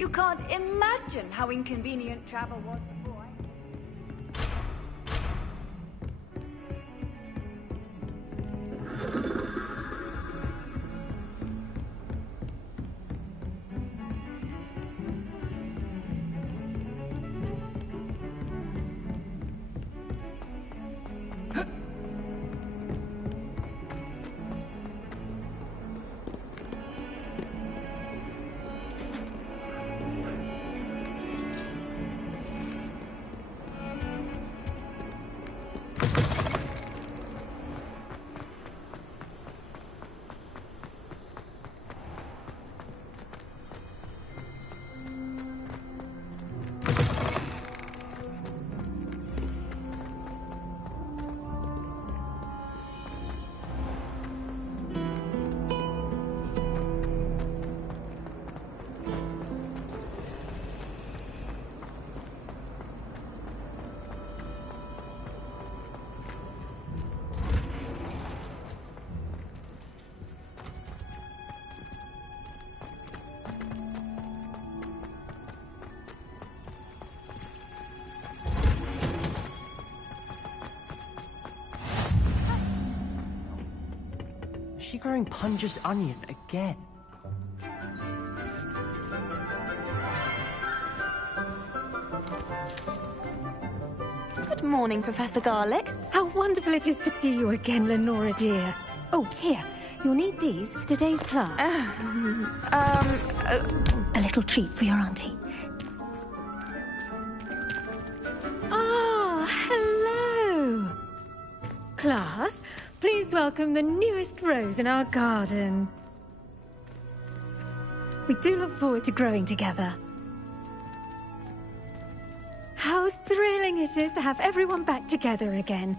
You can't imagine how inconvenient travel was before Is she growing Punja's onion again? Good morning, Professor Garlic. How wonderful it is to see you again, Lenora dear. Oh, here. You'll need these for today's class. A little treat for your auntie. Ah, hello. Class, please welcome the newest rose in our garden. We do look forward to growing together. How thrilling it is to have everyone back together again.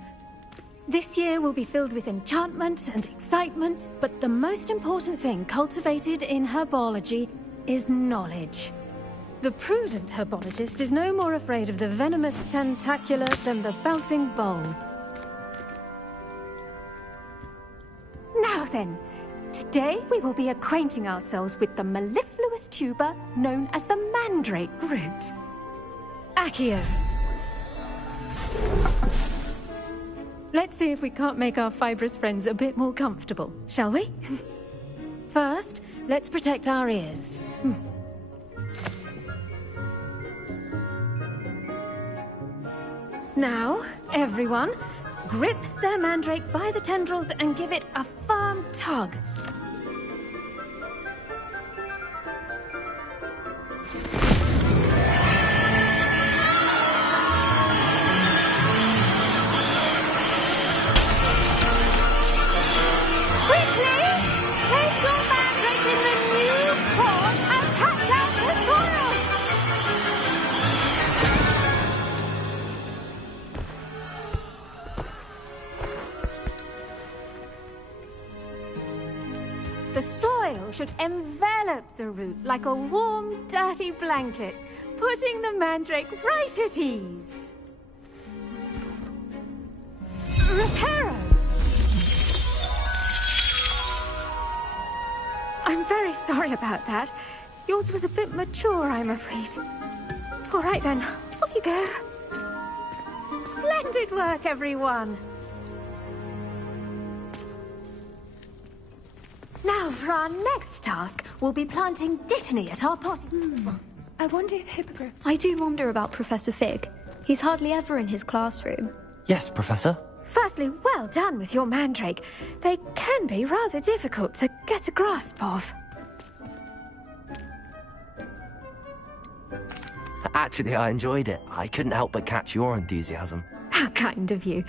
This year will be filled with enchantment and excitement, but the most important thing cultivated in herbology is knowledge. The prudent herbologist is no more afraid of the venomous tentacula than the bouncing bowl. Now then, today we will be acquainting ourselves with the mellifluous tuber known as the mandrake root. Accio. Let's see if we can't make our fibrous friends a bit more comfortable, shall we? First, let's protect our ears. Now, everyone, grip their mandrake by the tendrils and give it a firm tug. The soil should envelop the root like a warm, dirty blanket, putting the mandrake right at ease. Reparo! I'm very sorry about that. Yours was a bit mature, I'm afraid. All right then, off you go. Splendid work, everyone. Now, for our next task, we'll be planting dittany at our potting. I wonder if hippogriffs... I do wonder about Professor Fig. He's hardly ever in his classroom. Yes, Professor. Firstly, well done with your mandrake. They can be rather difficult to get a grasp of. Actually, I enjoyed it. I couldn't help but catch your enthusiasm. How kind of you.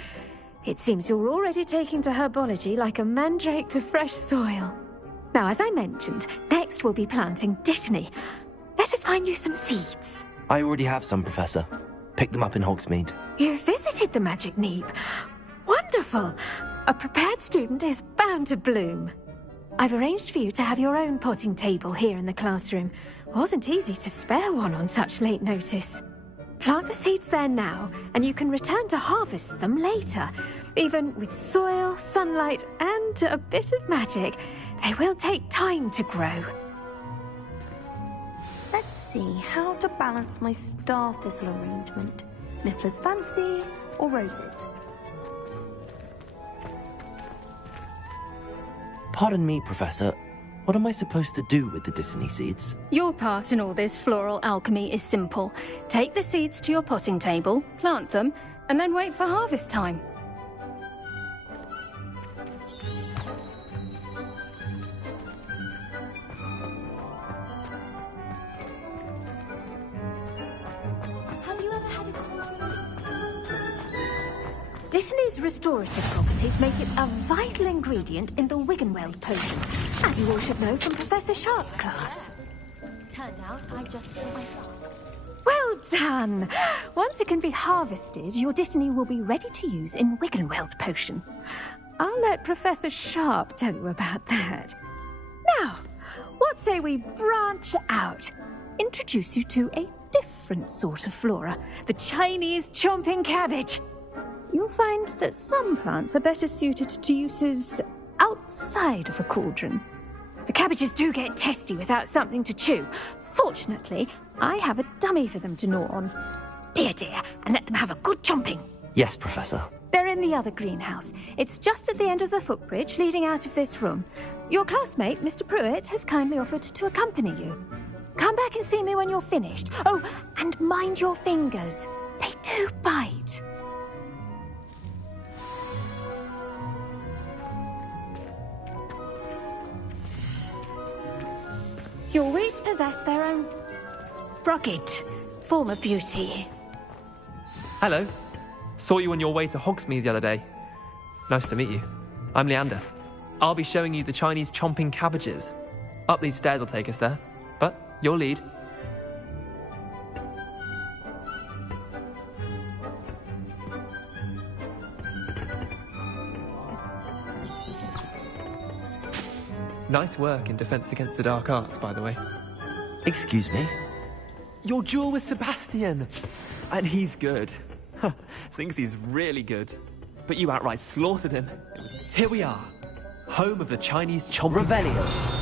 It seems you're already taking to herbology like a mandrake to fresh soil. Now, as I mentioned, next we'll be planting dittany. Let us find you some seeds. I already have some, Professor. Picked them up in Hogsmeade. You visited the Magic Neep. Wonderful! A prepared student is bound to bloom. I've arranged for you to have your own potting table here in the classroom. Wasn't easy to spare one on such late notice. Plant the seeds there now, and you can return to harvest them later. Even with soil, sunlight, and a bit of magic, they will take time to grow. Let's Let's see, how to balance my star thistle arrangement. Miffler's Fancy or roses? Pardon me, Professor. What am I supposed to do with the Dittany seeds? Your part in all this floral alchemy is simple. Take the seeds to your potting table, plant them, and then wait for harvest time. Dittany's restorative properties make it a vital ingredient in the Wiggenweld potion, as you all should know from Professor Sharp's class. Turned out I just killed myself. Well done! Once it can be harvested, your Dittany will be ready to use in Wiggenweld potion. I'll let Professor Sharp tell you about that. Now, what say we branch out? Introduce you to a different sort of flora, the Chinese chomping cabbage. You'll find that some plants are better suited to uses outside of a cauldron. The cabbages do get testy without something to chew. Fortunately, I have a dummy for them to gnaw on. Be a dear and let them have a good chomping. Yes, Professor. They're in the other greenhouse. It's just at the end of the footbridge leading out of this room. Your classmate, Mr. Pruitt, has kindly offered to accompany you. Come back and see me when you're finished. Oh, and mind your fingers. They do bite. Your weeds possess their own rugged form of beauty. Hello. Saw you on your way to Hogsmeade the other day. Nice to meet you. I'm Leander. I'll be showing you the Chinese chomping cabbages. Up these stairs will take us there, but your lead. Nice work in Defense Against the Dark Arts, by the way. Excuse me? Your duel with Sebastian! And he's good. Thinks he's really good. But you outright slaughtered him. Here we are. Home of the Chinese chomping... Revelio.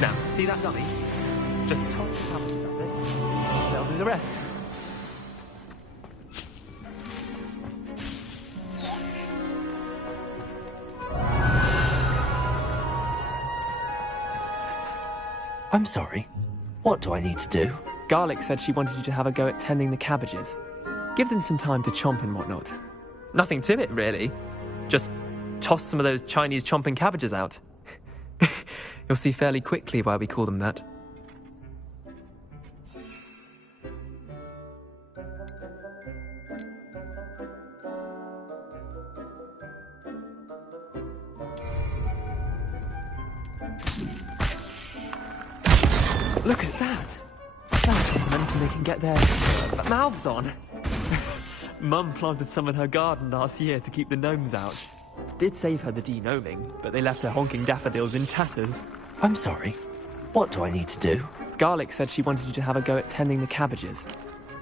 Now, see that dummy? Just toss the cabbages at it. They'll do the rest. I'm sorry. What do I need to do? Garlic said she wanted you to have a go at tending the cabbages. Give them some time to chomp and whatnot. Nothing to it, really. Just toss some of those Chinese chomping cabbages out. You'll see fairly quickly why we call them that. Look at that! That's the momentum they can get their mouths on. Mum planted some in her garden last year to keep the gnomes out. Did save her the de-gnoming, but they left her honking daffodils in tatters. I'm sorry. What do I need to do? Garlic said she wanted you to have a go at tending the cabbages.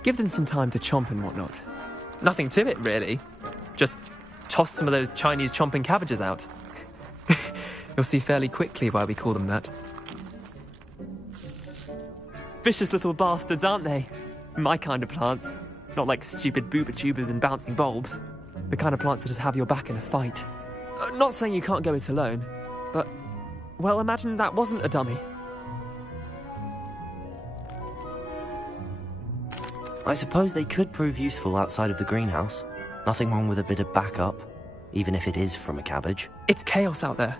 Give them some time to chomp and whatnot. Nothing to it, really. Just toss some of those Chinese chomping cabbages out. You'll see fairly quickly why we call them that. Vicious little bastards, aren't they? My kind of plants. Not like stupid booba tubers and bouncing bulbs. The kind of plants that just have your back in a fight. Not saying you can't go it alone, but... well, imagine that wasn't a dummy. I suppose they could prove useful outside of the greenhouse. Nothing wrong with a bit of backup, even if it is from a cabbage. It's chaos out there.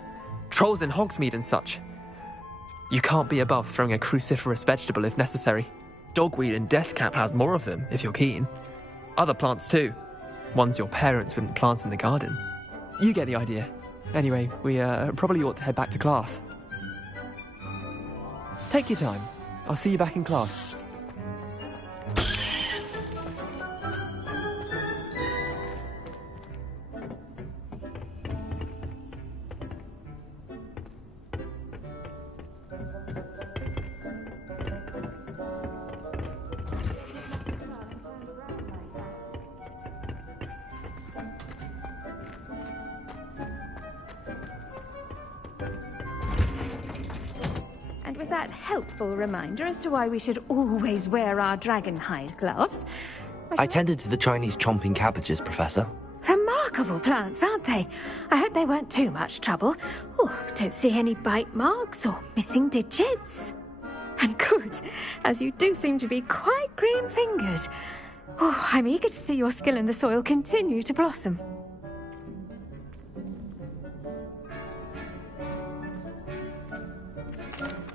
Trolls in Hogsmeade and such. You can't be above throwing a cruciferous vegetable if necessary. Dogweed and deathcap has more of them, if you're keen. Other plants too. Ones your parents wouldn't plant in the garden. You get the idea. Anyway, we probably ought to head back to class. Take your time. I'll see you back in class. And with that helpful reminder as to why we should always wear our dragon hide gloves... I tended to the Chinese chomping cabbages, Professor. Remarkable plants, aren't they? I hope they weren't too much trouble. Oh, don't see any bite marks or missing digits. And good, as you do seem to be quite green-fingered. Oh, I'm eager to see your skill in the soil continue to blossom.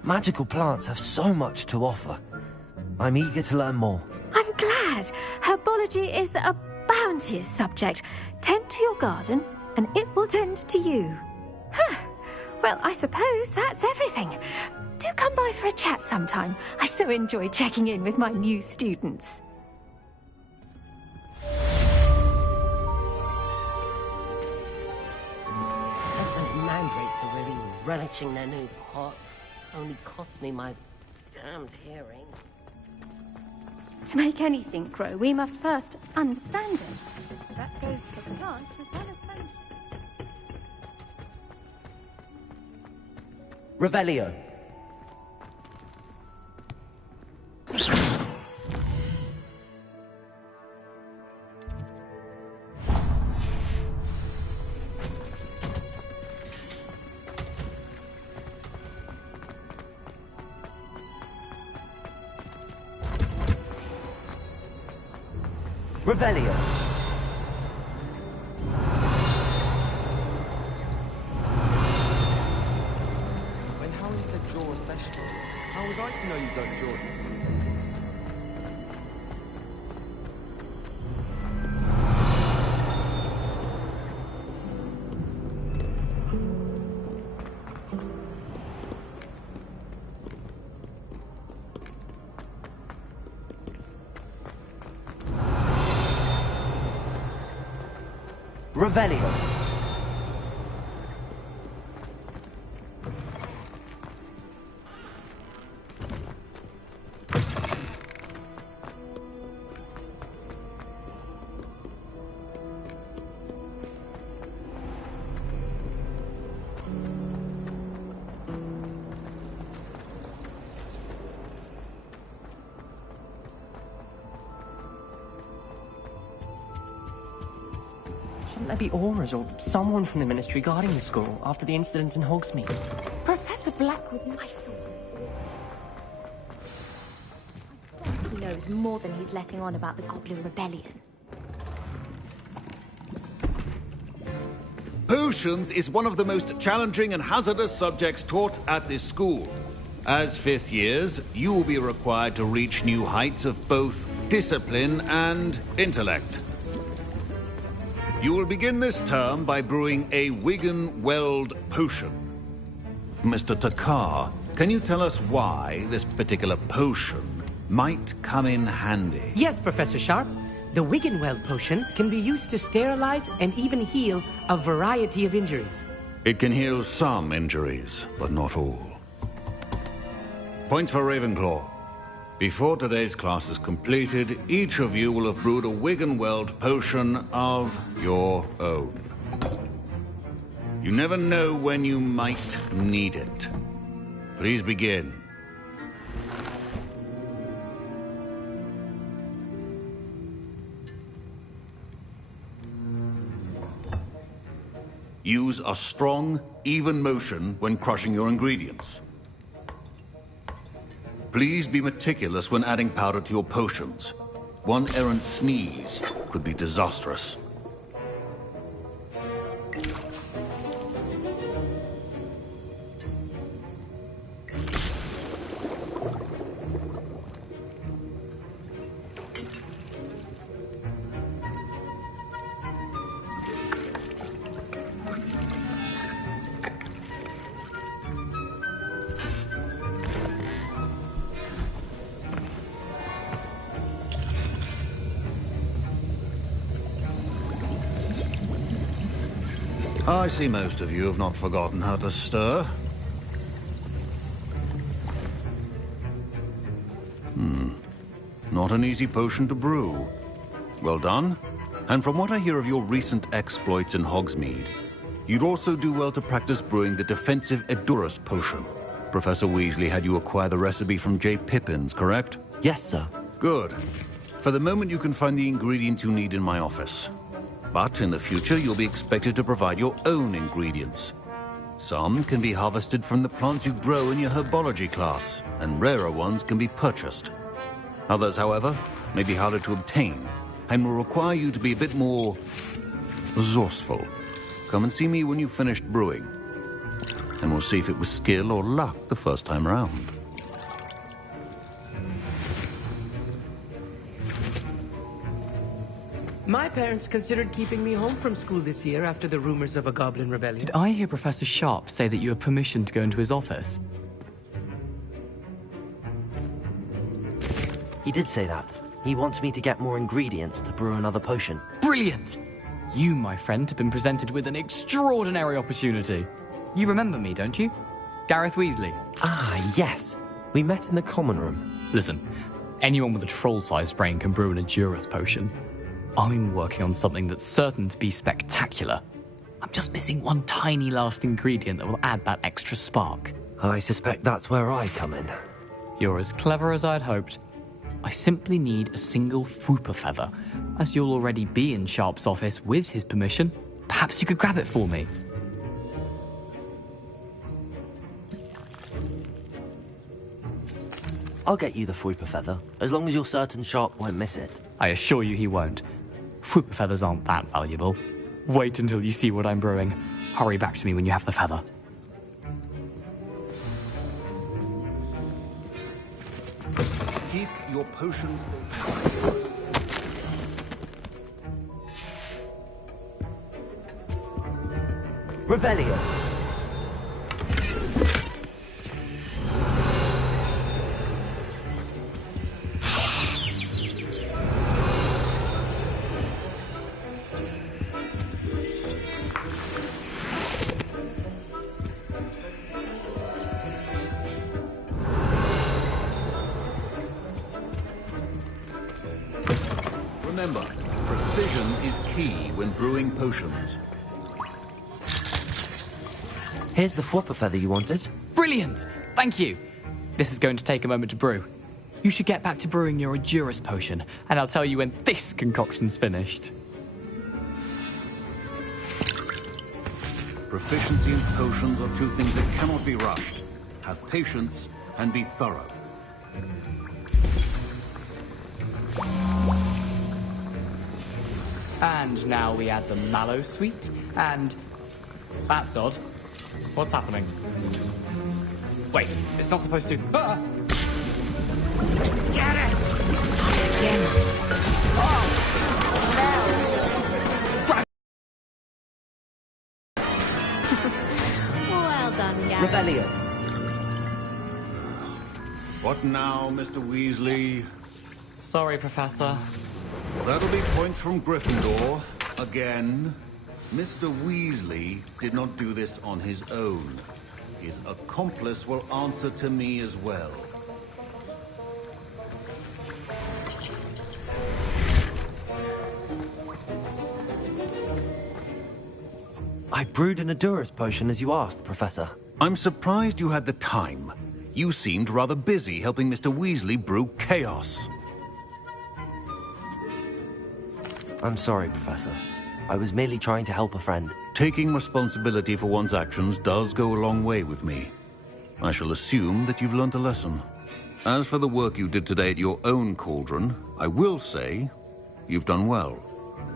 Magical plants have so much to offer. I'm eager to learn more. I'm glad. Herbology is a bounteous subject. Tend to your garden, and it will tend to you. Huh. Well, I suppose that's everything. Do come by for a chat sometime. I so enjoy checking in with my new students. Those mandrakes are really relishing their new pots. Only cost me my damned hearing. To make anything grow, we must first understand it. That goes for plants as well as fungi. Revelio. Revelio. When Howard said draw a vegetable, how was I to know you don't draw it? Revelio. Shouldn't there be auras or someone from the Ministry guarding the school after the incident in Hogsmeade? Professor Blackwood, I thought. He knows more than he's letting on about the Goblin Rebellion. Potions is one of the most challenging and hazardous subjects taught at this school. As fifth years, you will be required to reach new heights of both discipline and intellect. You will begin this term by brewing a Wigan-Weld potion. Mr. Takar, can you tell us why this particular potion might come in handy? Yes, Professor Sharp. The Wiggenweld potion can be used to sterilize and even heal a variety of injuries. It can heal some injuries, but not all. Points for Ravenclaw. Before today's class is completed, each of you will have brewed a Wiggenweld potion of your own. You never know when you might need it. Please begin. Use a strong, even motion when crushing your ingredients. Please be meticulous when adding powder to your potions. One errant sneeze could be disastrous. I see most of you have not forgotten how to stir. Not an easy potion to brew. Well done. And from what I hear of your recent exploits in Hogsmeade, you'd also do well to practice brewing the defensive Edurus potion. Professor Weasley had you acquire the recipe from J. Pippin's, correct? Yes, sir. Good. For the moment, you can find the ingredients you need in my office. But in the future, you'll be expected to provide your own ingredients. Some can be harvested from the plants you grow in your herbology class, and rarer ones can be purchased. Others, however, may be harder to obtain, and will require you to be a bit more resourceful. Come and see me when you've finished brewing, and we'll see if it was skill or luck the first time around. My parents considered keeping me home from school this year after the rumors of a goblin rebellion. Did I hear Professor Sharp say that you have permission to go into his office? He did say that. He wants me to get more ingredients to brew another potion. Brilliant! You, my friend, have been presented with an extraordinary opportunity. You remember me, don't you? Gareth Weasley. Ah, yes. We met in the common room. Listen, anyone with a troll-sized brain can brew an Edurus potion. I'm working on something that's certain to be spectacular. I'm just missing one tiny last ingredient that will add that extra spark. I suspect that's where I come in. You're as clever as I'd hoped. I simply need a single Fwooper feather. As you'll already be in Sharp's office with his permission, perhaps you could grab it for me. I'll get you the Fwooper feather, as long as you're certain Sharp won't miss it. I assure you he won't. Fwooper feathers aren't that valuable. Wait until you see what I'm brewing. Hurry back to me when you have the feather. Keep your potions. Revelio. Remember, precision is key when brewing potions. Here's the Fwooper feather you wanted. Brilliant! Thank you! This is going to take a moment to brew. You should get back to brewing your Edurus potion, and I'll tell you when this concoction's finished. Proficiency in potions are two things that cannot be rushed. Have patience and be thorough. And now we add the mallow sweet, and... That's odd. What's happening? Wait, it's not supposed to... Ah! Get it! Again. Well done, Gareth. Revelio. What now, Mr. Weasley? Sorry, Professor. That'll be points from Gryffindor. Again. Mr. Weasley did not do this on his own. His accomplice will answer to me as well. I brewed an Edurus potion as you asked, Professor. I'm surprised you had the time. You seemed rather busy helping Mr. Weasley brew chaos. I'm sorry, Professor. I was merely trying to help a friend. Taking responsibility for one's actions does go a long way with me. I shall assume that you've learnt a lesson. As for the work you did today at your own cauldron, I will say you've done well.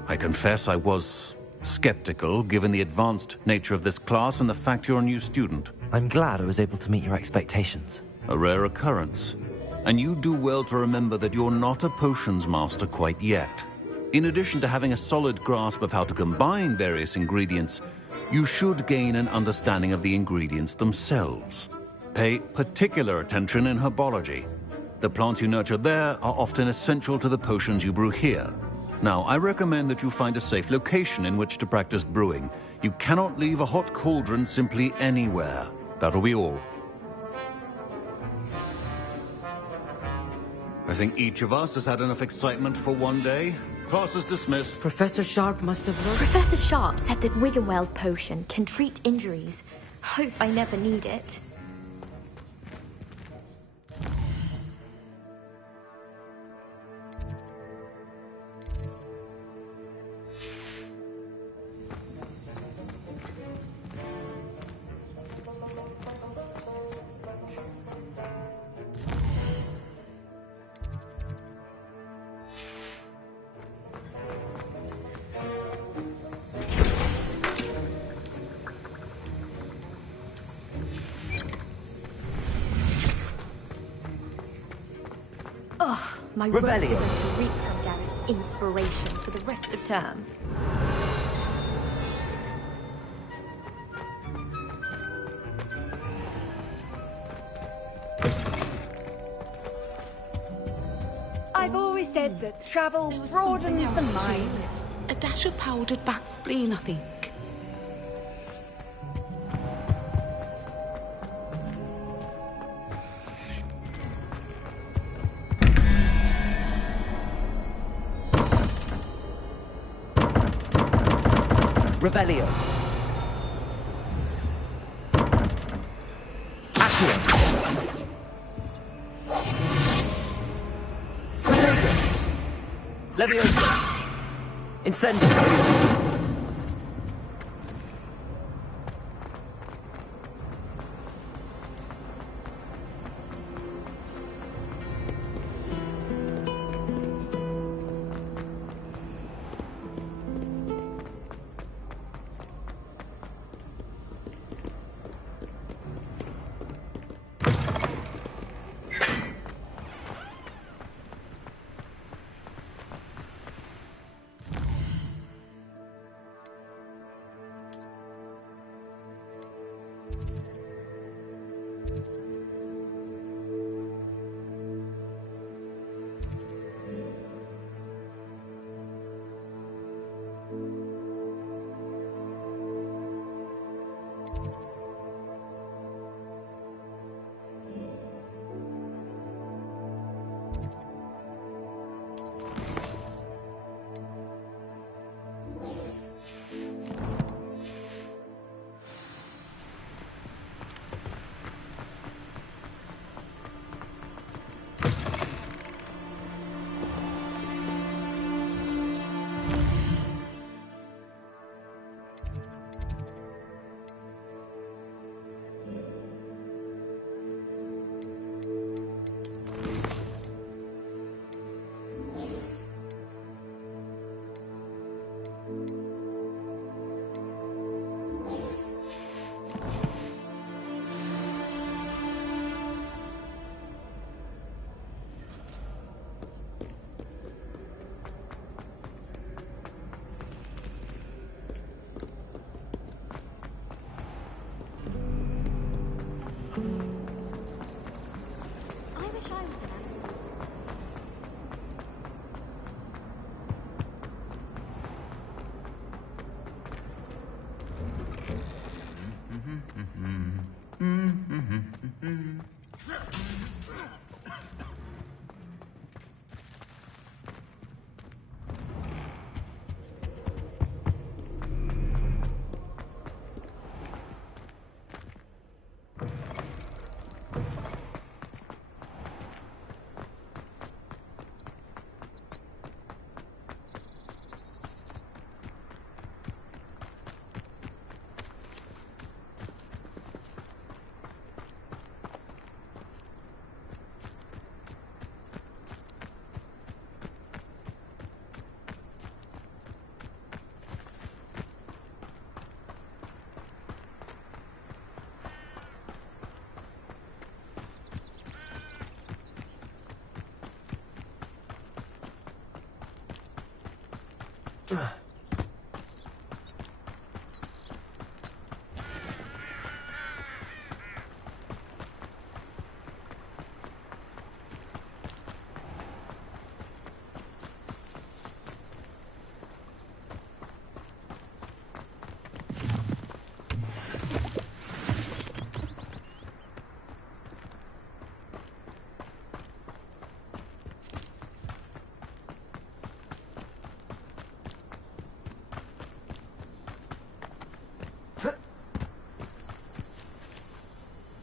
I confess I was skeptical, given the advanced nature of this class and the fact you're a new student. I'm glad I was able to meet your expectations. A rare occurrence. And you do well to remember that you're not a potions master quite yet. In addition to having a solid grasp of how to combine various ingredients, you should gain an understanding of the ingredients themselves. Pay particular attention in herbology. The plants you nurture there are often essential to the potions you brew here. Now, I recommend that you find a safe location in which to practice brewing. You cannot leave a hot cauldron simply anywhere. That'll be all. I think each of us has had enough excitement for one day. Class is dismissed. Professor Sharp must have learned. Professor Sharp said that Wiggenweld potion can treat injuries. Hope I never need it. My words are going to reap from Gareth's inspiration for the rest of term. I've always said that travel broadens the mind. A dash of powdered bat spleen, I think. Revelio. Accio. Leviosa. Incendio.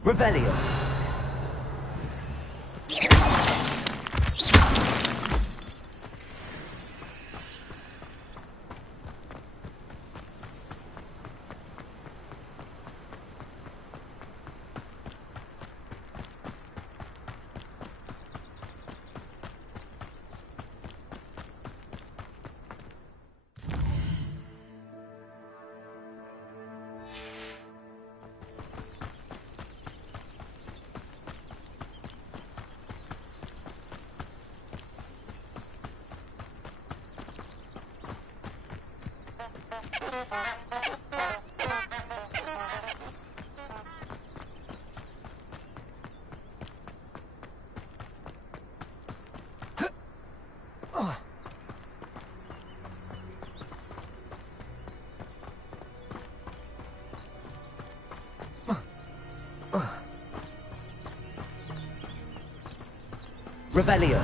Revelio. Revelio.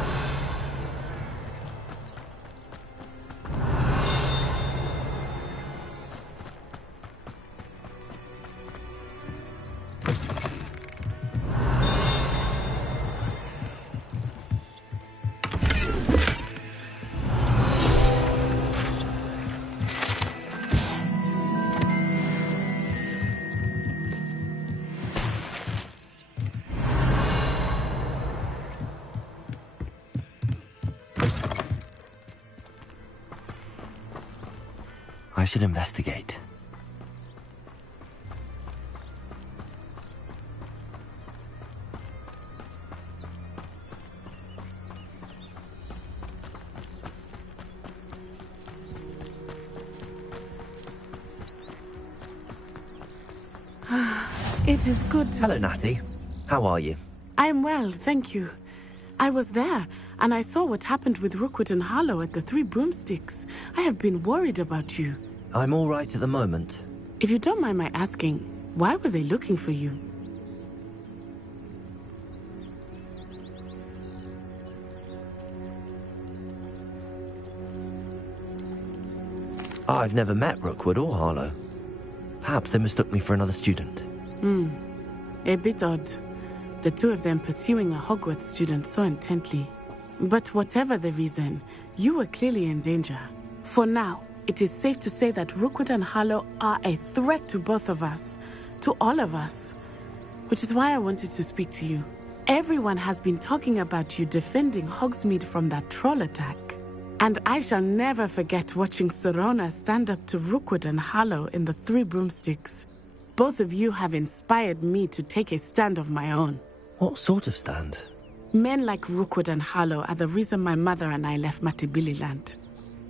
I should investigate. It is good to... Hello, Natty. How are you? I am well, thank you. I was there, and I saw what happened with Rookwood and Harlow at the Three Broomsticks. I have been worried about you. I'm all right at the moment. If you don't mind my asking, why were they looking for you? I've never met Rookwood or Harlow. Perhaps they mistook me for another student. A bit odd. The two of them pursuing a Hogwarts student so intently. But whatever the reason, you were clearly in danger. For now, it is safe to say that Rookwood and Harlow are a threat to both of us, to all of us. Which is why I wanted to speak to you. Everyone has been talking about you defending Hogsmeade from that troll attack. And I shall never forget watching Serona stand up to Rookwood and Harlow in the Three Broomsticks. Both of you have inspired me to take a stand of my own. What sort of stand? Men like Rookwood and Harlow are the reason my mother and I left Matibililand.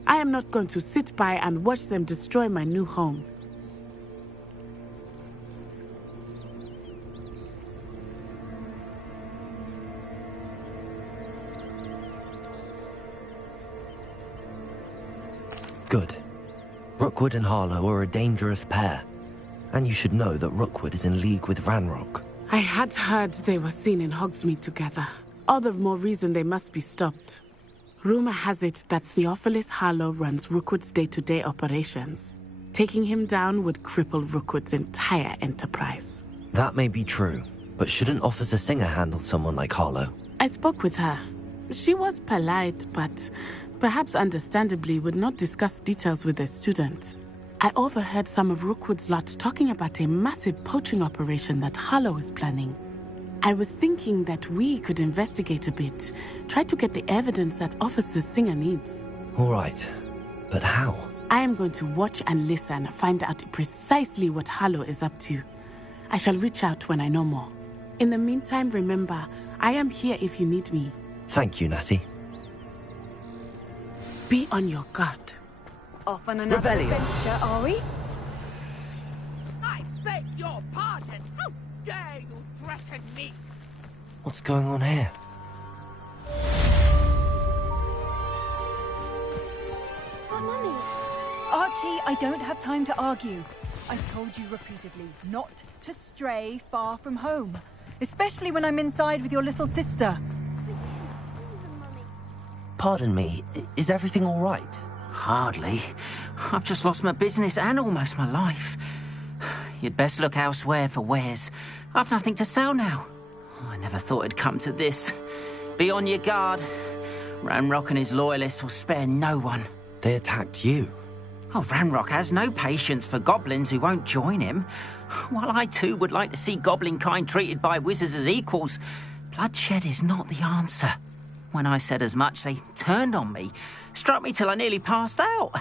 I am not going to sit by and watch them destroy my new home. Good. Rookwood and Harlow are a dangerous pair. And you should know that Rookwood is in league with Ranrock. I had heard they were seen in Hogsmeade together. All the more reason they must be stopped. Rumor has it that Theophilus Harlow runs Rookwood's day-to-day operations. Taking him down would cripple Rookwood's entire enterprise. That may be true, but shouldn't Officer Singer handle someone like Harlow? I spoke with her. She was polite, but perhaps understandably would not discuss details with a student. I overheard some of Rookwood's lot talking about a massive poaching operation that Harlow is planning. I was thinking that we could investigate a bit, try to get the evidence that Officer Singer needs. All right, but how? I am going to watch and listen, find out precisely what Harlow is up to. I shall reach out when I know more. In the meantime, remember, I am here if you need me. Thank you, Natty. Be on your guard. Off on another adventure, are we? I beg your pardon. How dare you threaten me? What's going on here? Oh, Mummy. Archie, I don't have time to argue. I've told you repeatedly not to stray far from home. Especially when I'm inside with your little sister. Pardon me, is everything all right? Hardly. I've just lost my business and almost my life. You'd best look elsewhere for wares. I've nothing to sell now. I never thought it'd come to this. Be on your guard. Ranrock and his loyalists will spare no one. They attacked you. Oh, Ranrock has no patience for goblins who won't join him. While I too would like to see goblin kind treated by wizards as equals, bloodshed is not the answer. When I said as much, they turned on me, struck me till I nearly passed out.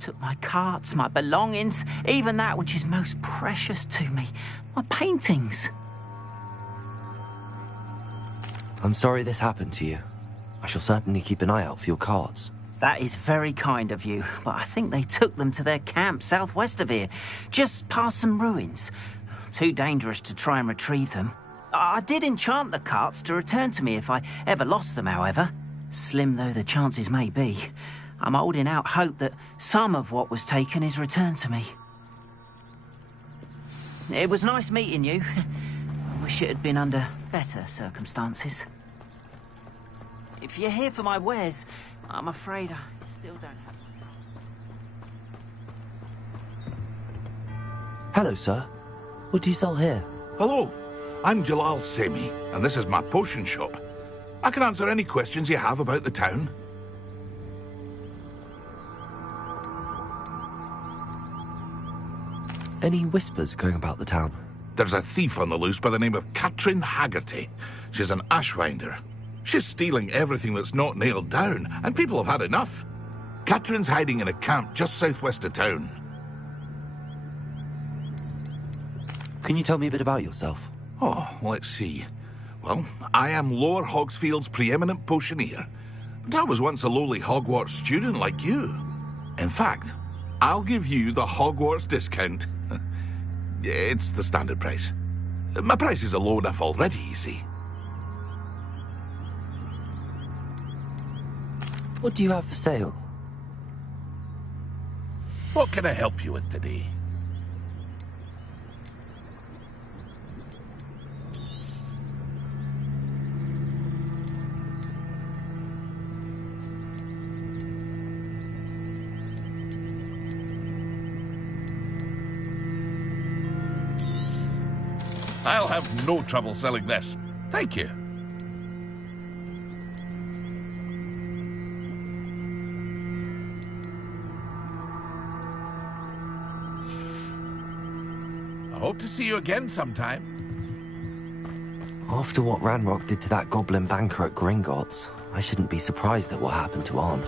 Took my carts, my belongings, even that which is most precious to me, my paintings. I'm sorry this happened to you. I shall certainly keep an eye out for your cards. That is very kind of you, but I think they took them to their camp southwest of here, just past some ruins. Too dangerous to try and retrieve them. I did enchant the carts to return to me if I ever lost them, however. Slim though the chances may be, I'm holding out hope that some of what was taken is returned to me. It was nice meeting you. I wish it had been under better circumstances. If you're here for my wares, I'm afraid I still don't have... Hello, sir. What do you sell here? Hello, I'm Jalal Semi, and this is my potion shop. I can answer any questions you have about the town. Any whispers going about the town? There's a thief on the loose by the name of Katrin Haggerty. She's an ashwinder. She's stealing everything that's not nailed down, and people have had enough. Katrin's hiding in a camp just southwest of town. Can you tell me a bit about yourself? Oh, let's see. Well, I am Lower Hogsfield's preeminent potioneer. But I was once a lowly Hogwarts student like you. In fact, I'll give you the Hogwarts discount. It's the standard price. My prices are low enough already, you see. What do you have for sale? What can I help you with today? I'll have no trouble selling this. Thank you. I hope to see you again sometime. After what Ranrock did to that goblin banker at Gringotts, I shouldn't be surprised at what happened to Arn.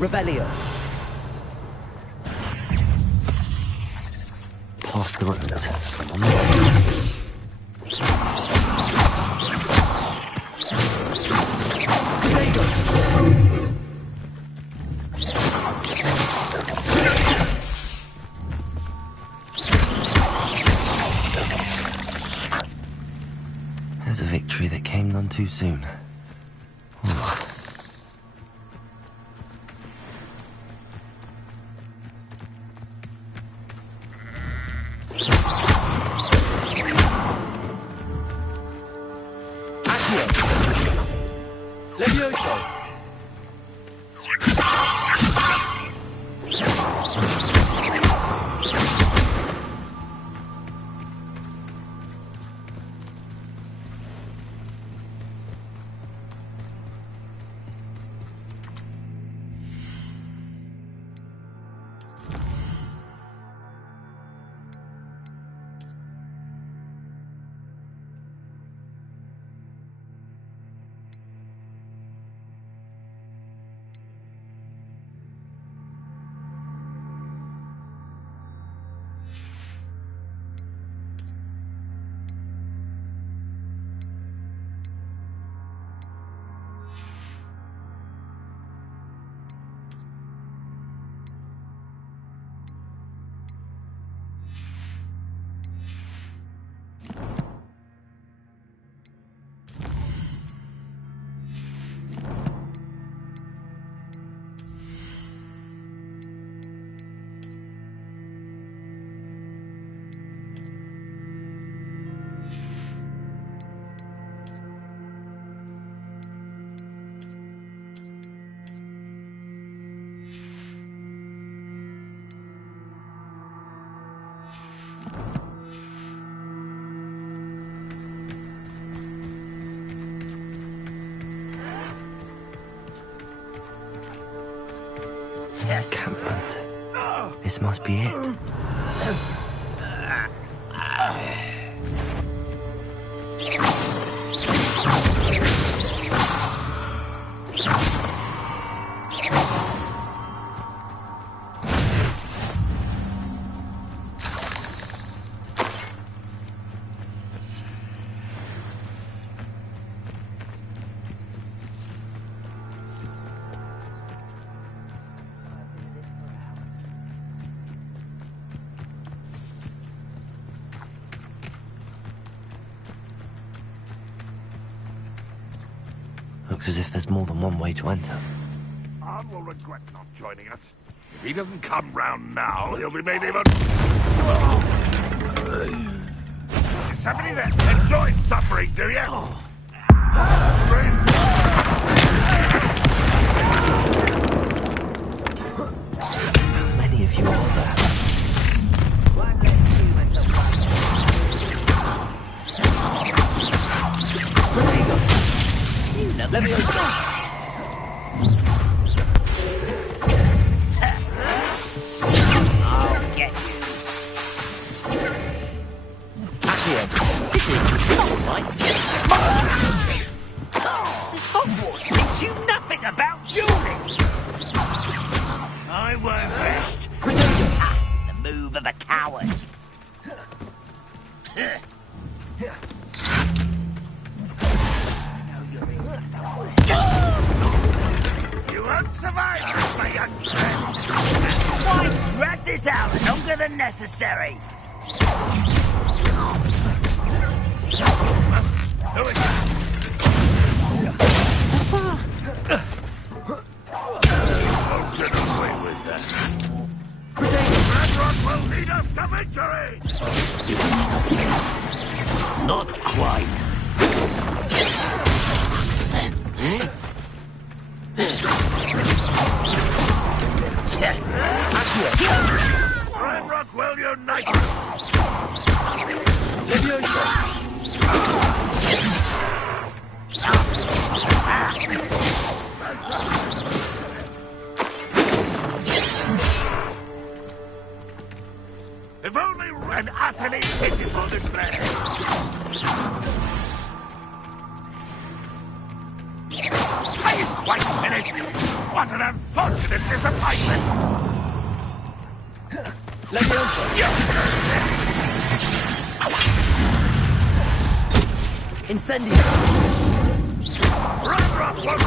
Rebellion. Past the ruins. There's a victory that came none too soon. Encampment. This must be it. Looks as if there's more than one way to enter. Arn will regret not joining us. If he doesn't come round now, he'll be made even... Is somebody there? Enjoy suffering, do you? How many of you are there? Let me go. I'll get you. Accio, this is not right. This Hogwarts teach you nothing about dueling. I won't rest. The move of a coward. You won't survive this, my young friend. Why drag this out longer than necessary? Who is that? Don't get away with that. Radrock will lead us to victory! Not quite. Radrock will unite us! If only an utterly pitiful display. Are you quite finished? What an unfortunate disappointment! Let me answer. Incendio! Radrock will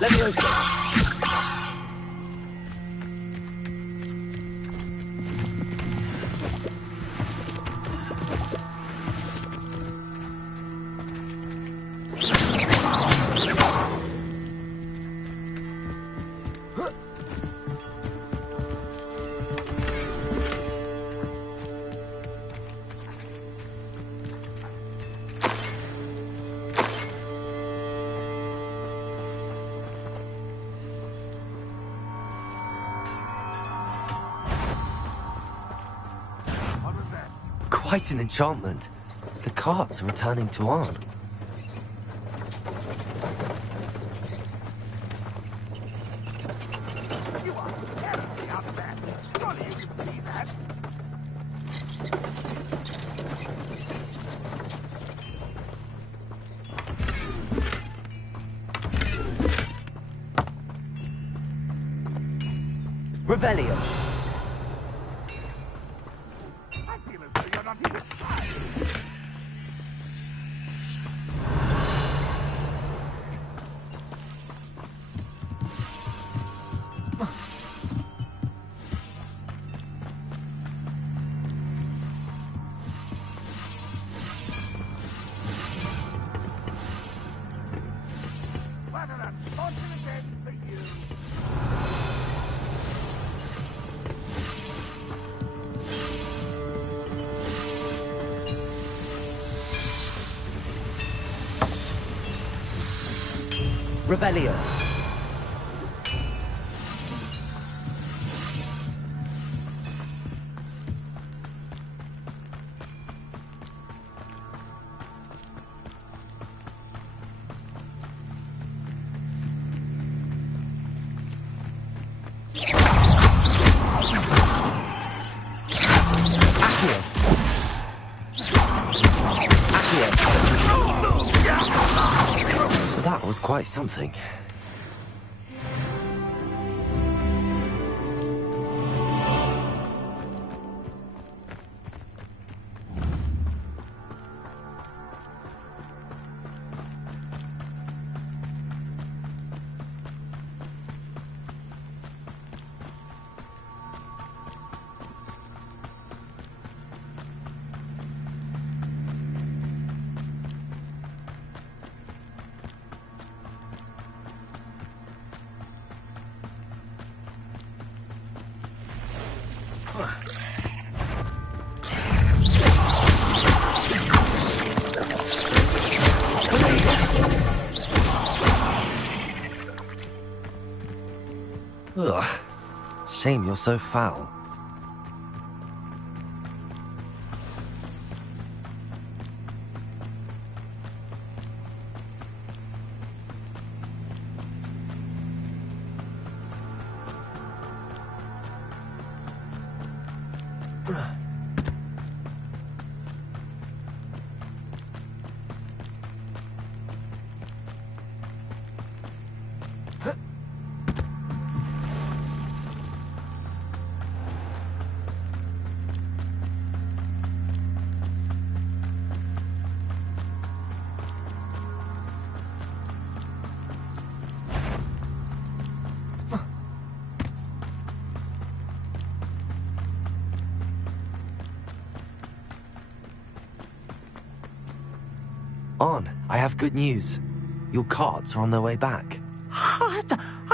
Let me answer. Quite an enchantment. The carts are returning to Arn. You are terribly out of that. Surely you can see that. Revelio. I feel as though you're not even trying. a spot again for you. Revelio. That was quite something. Ugh. Shame you're so foul. On, I have good news. Your carts are on their way back. I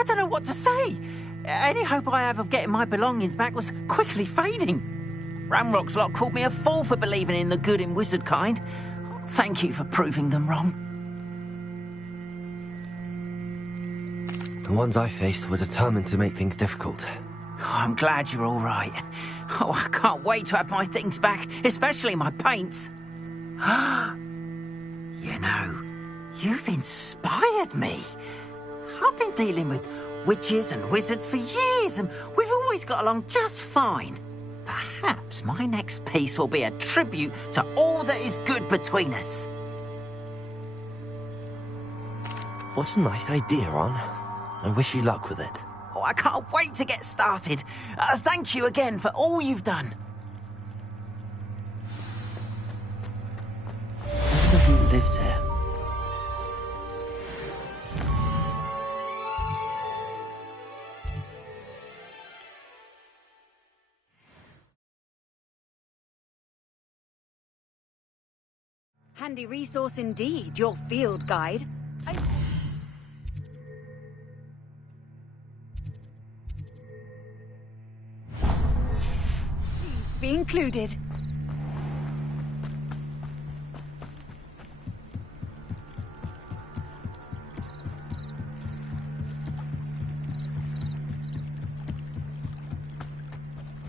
don't know what to say. Any hope I have of getting my belongings back was quickly fading. Ramrock's lot called me a fool for believing in the good in wizard kind. Thank you for proving them wrong. The ones I faced were determined to make things difficult. Oh, I'm glad you're all right. Oh, I can't wait to have my things back, especially my paints. You know, you've inspired me. I've been dealing with witches and wizards for years, and we've always got along just fine. Perhaps my next piece will be a tribute to all that is good between us. What a nice idea, Ron. I wish you luck with it. Oh, I can't wait to get started. Thank you again for all you've done. Who lives here? Handy resource indeed, your field guide. Pleased to be included.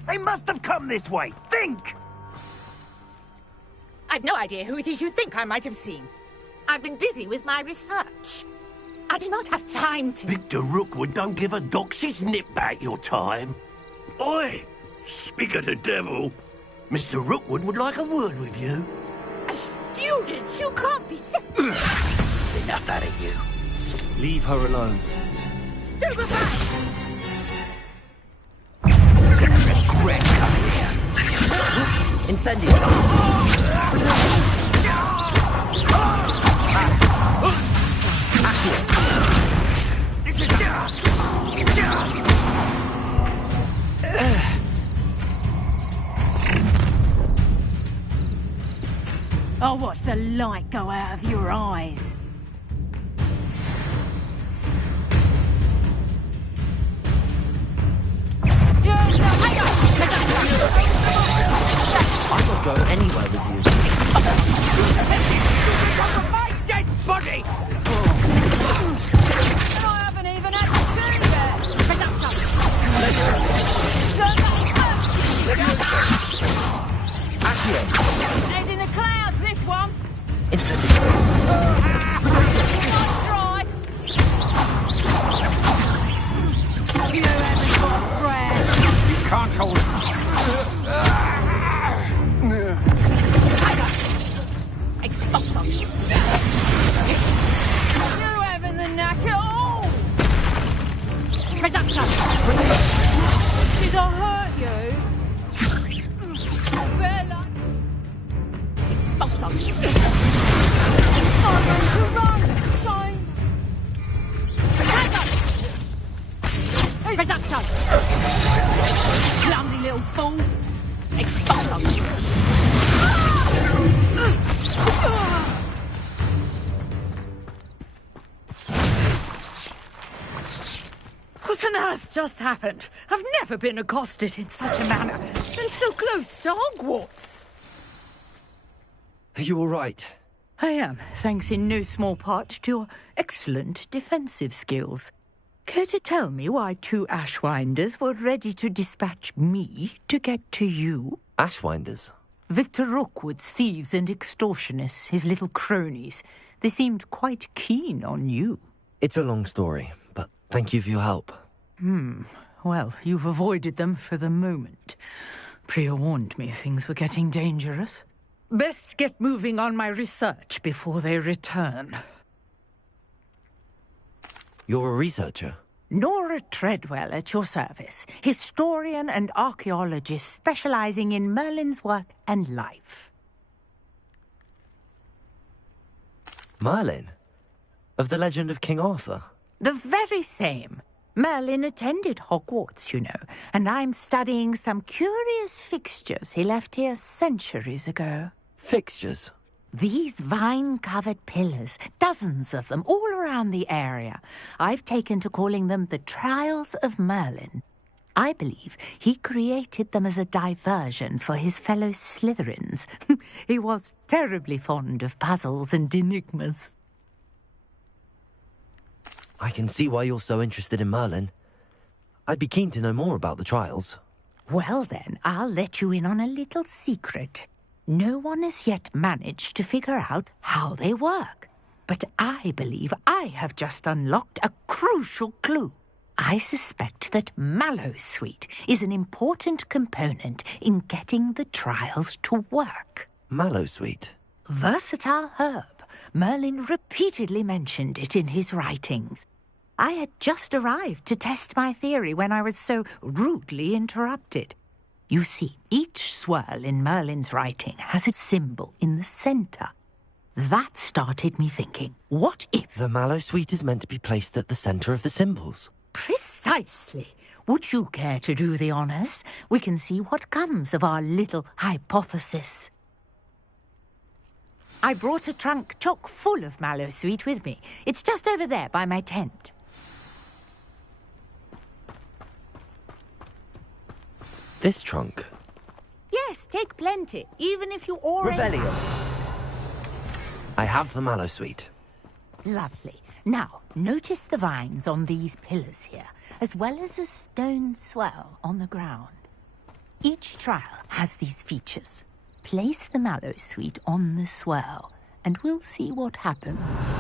They must have come this way. Think! I've no idea who it is you think I might have seen. I've been busy with my research. I do not have time to... Victor Rookwood don't give a doxy's nip back your time. Oi! Speak of the devil. Mr. Rookwood would like a word with you. A student? You can't be serious. Enough out of you. Leave her alone. Stupefy! You're gonna regret coming here. Incendio. This is... I'll watch the light go out of your eyes. go anywhere with you. My dead body! And I haven't even had to see yet. Head in the clouds, this one. You haven't got breath. You can't hold Expulso! You haven't the knack at all. Reduction! Did I hurt you? Bella. Expulso! I'm going to run. Shine. Tiger! Reduction! Clumsy little fool! Expulso! What on earth just happened? I've never been accosted in such a manner, and so close to Hogwarts. Are you all right? I am, thanks in no small part to your excellent defensive skills. Care to tell me why 2 Ashwinders were ready to dispatch me to get to you? Ashwinders? Victor Rookwood's thieves and extortionists, his little cronies. They seemed quite keen on you. It's a long story, but thank you for your help. Well, you've avoided them for the moment. Priya warned me things were getting dangerous. Best get moving on my research before they return. You're a researcher? Nora Treadwell at your service, historian and archaeologist specializing in Merlin's work and life. Merlin? Of the legend of King Arthur? The very same. Merlin attended Hogwarts, you know, and I'm studying some curious fixtures he left here centuries ago. Fixtures? These vine-covered pillars, dozens of them, all around the area. I've taken to calling them the Trials of Merlin. I believe he created them as a diversion for his fellow Slytherins. He was terribly fond of puzzles and enigmas. I can see why you're so interested in Merlin. I'd be keen to know more about the trials. Well then, I'll let you in on a little secret. No one has yet managed to figure out how they work. But I believe I have just unlocked a crucial clue. I suspect that Mallowsweet is an important component in getting the trials to work. Mallowsweet? Versatile herb. Merlin repeatedly mentioned it in his writings. I had just arrived to test my theory when I was so rudely interrupted. You see, each swirl in Merlin's writing has a symbol in the center. That started me thinking, what if... The Mallowsweet is meant to be placed at the center of the symbols. Precisely. Would you care to do the honors? We can see what comes of our little hypothesis. I brought a trunk chock full of Mallowsweet with me. It's just over there by my tent. This trunk? Yes, take plenty, even if you already... Revelio. I have the Mallowsweet. Lovely. Now, notice the vines on these pillars here, as well as a stone swell on the ground. Each trial has these features. Place the Mallowsweet on the swirl, and we'll see what happens.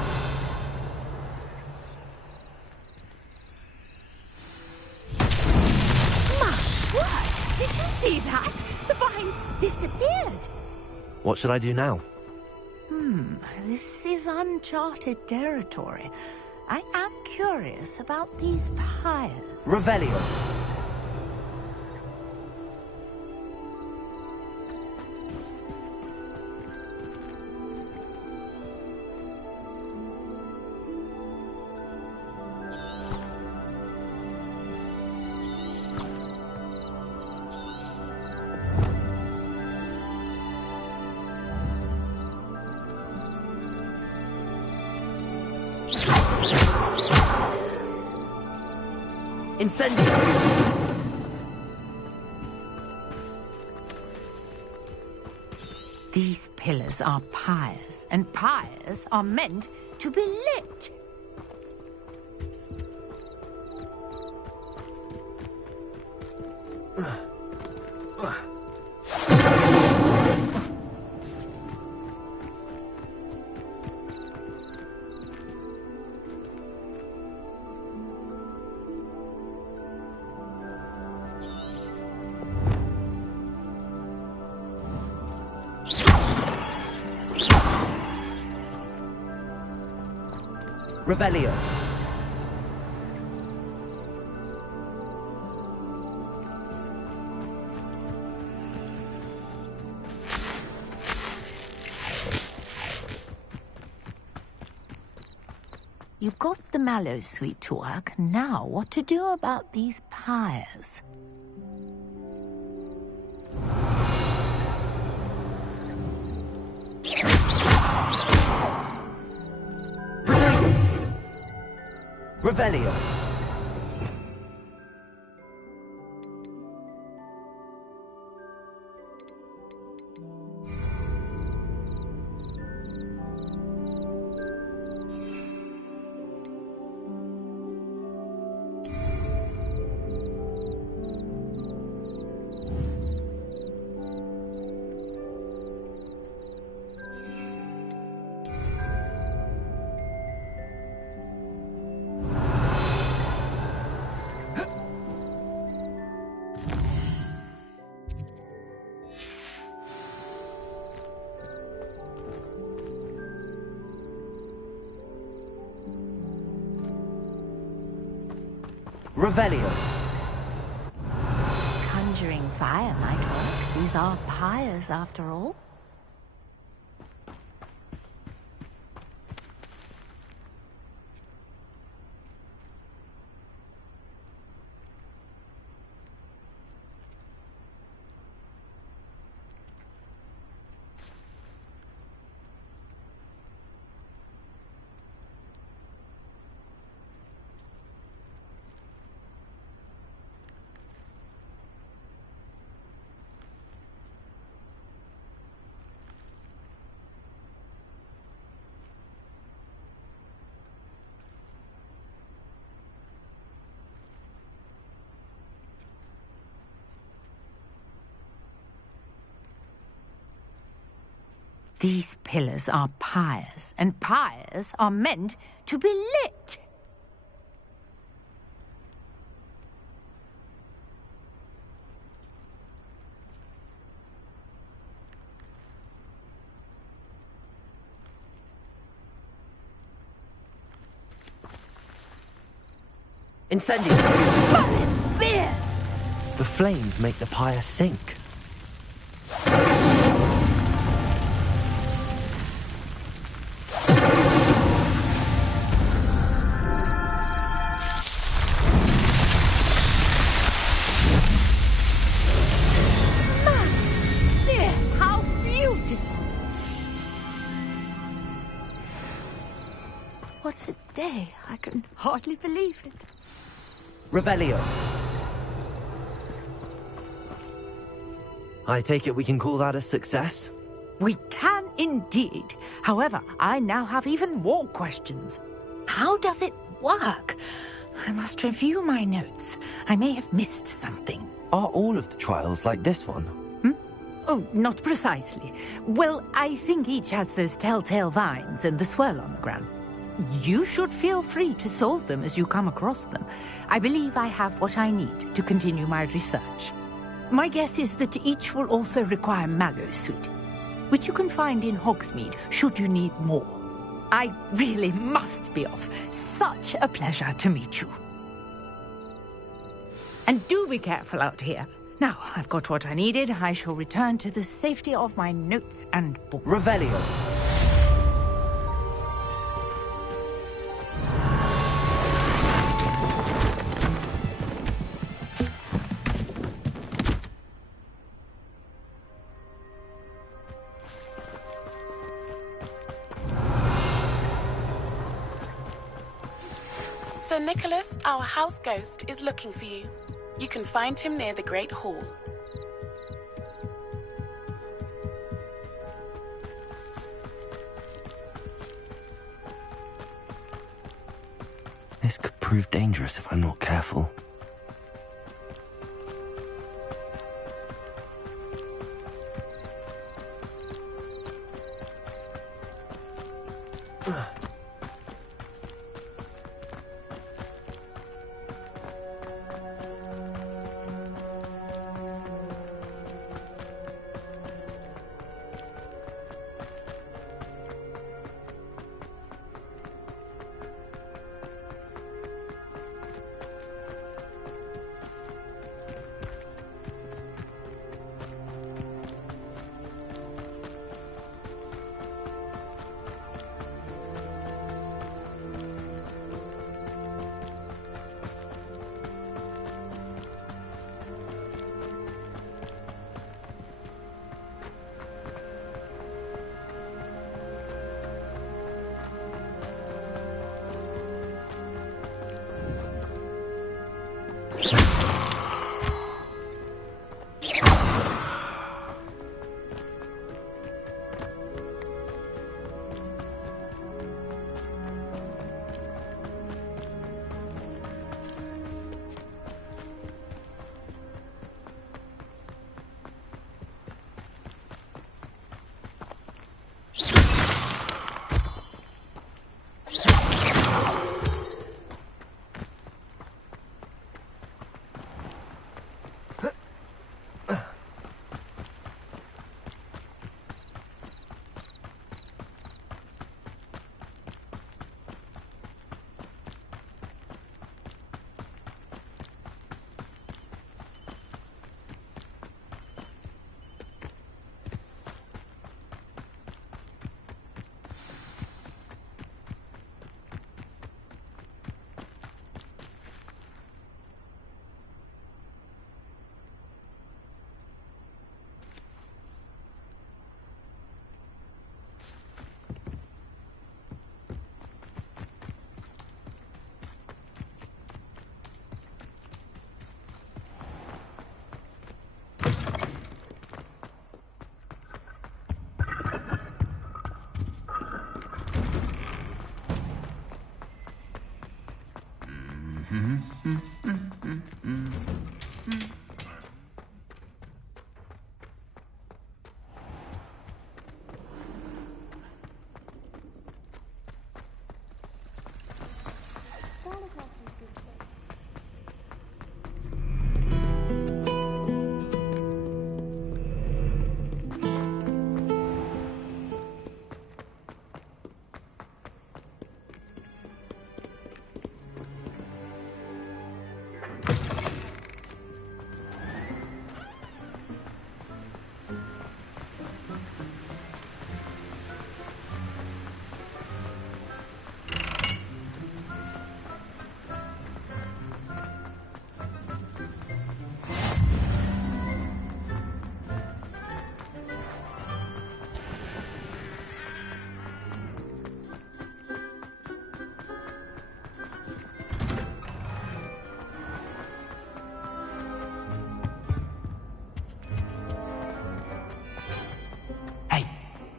My word! Did you see that? The vines disappeared. What should I do now? This is uncharted territory. I am curious about these pyres. Revelio. Incendio! These pillars are pyres, and pyres are meant to be lit. Revelio. You got the mallow sweet to work. Now, what to do about these pyres? Revelio. Revelio. Conjuring fire might work. These are pyres, after all. These pillars are pyres, and pyres are meant to be lit. Incendio. Its beard! The flames make the pyre sink. What a day. I can hardly believe it. Revelio. I take it we can call that a success? We can indeed. However, I now have even more questions. How does it work? I must review my notes. I may have missed something. Are all of the trials like this one? Oh, not precisely. Well, I think each has those telltale vines and the swirl on the ground. You should feel free to solve them as you come across them. I believe I have what I need to continue my research. My guess is that each will also require mallow sweet, which you can find in Hogsmeade should you need more. I really must be off. Such a pleasure to meet you. And do be careful out here. Now, I've got what I needed. I shall return to the safety of my notes and book. Revelio. Sir Nicholas, our house ghost, is looking for you. You can find him near the Great Hall. This could prove dangerous if I'm not careful.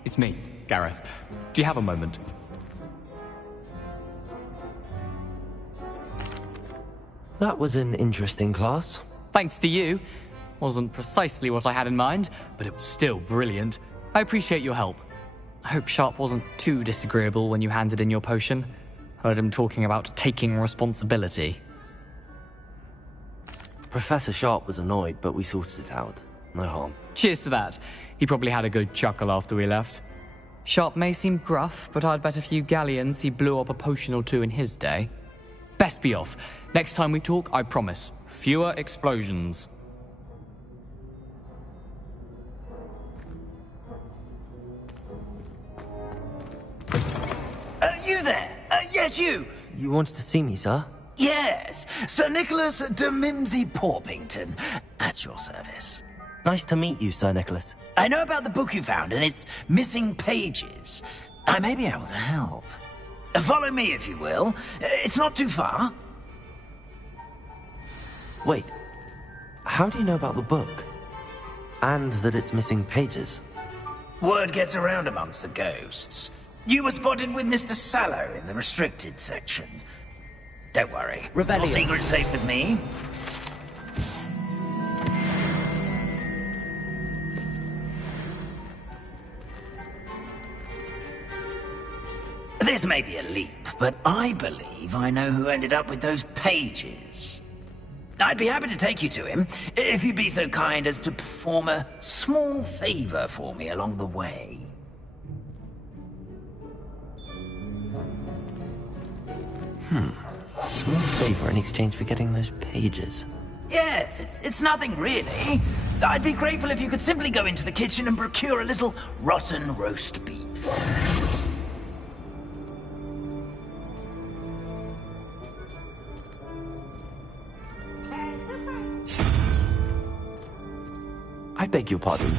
It's me, Gareth. Do you have a moment? That was an interesting class. Thanks to you. Wasn't precisely what I had in mind, but it was still brilliant. I appreciate your help. I hope Sharp wasn't too disagreeable when you handed in your potion. Heard him talking about taking responsibility. Professor Sharp was annoyed, but we sorted it out. No harm. Cheers to that. He probably had a good chuckle after we left. Sharp may seem gruff, but I'd bet a few galleons he blew up a potion or two in his day. Best be off. Next time we talk, I promise, fewer explosions. You there? Yes, you. You wanted to see me, sir? Yes, Sir Nicholas de Mimsy Porpington, at your service. Nice to meet you, Sir Nicholas. I know about the book you found and its missing pages. I may be able to help. Follow me, if you will. It's not too far. Wait, how do you know about the book? And that it's missing pages? Word gets around amongst the ghosts. You were spotted with Mr. Sallow in the restricted section. Don't worry. Revelio. Your secret's safe with me. This may be a leap, but I believe I know who ended up with those pages. I'd be happy to take you to him, if you'd be so kind as to perform a small favor for me along the way. A small favor in exchange for getting those pages. Yes, it's nothing really. I'd be grateful if you could simply go into the kitchen and procure a little rotten roast beef. I beg your pardon.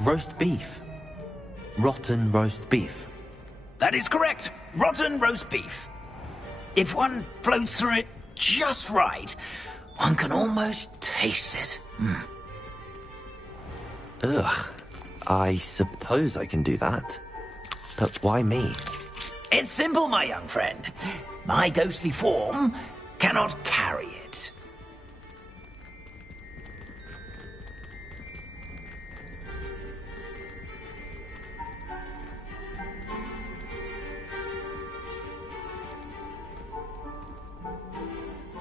Roast beef. Rotten roast beef. That is correct. Rotten roast beef. If one floats through it just right, one can almost taste it. Ugh. I suppose I can do that. But why me? It's simple, my young friend. My ghostly form cannot carry it.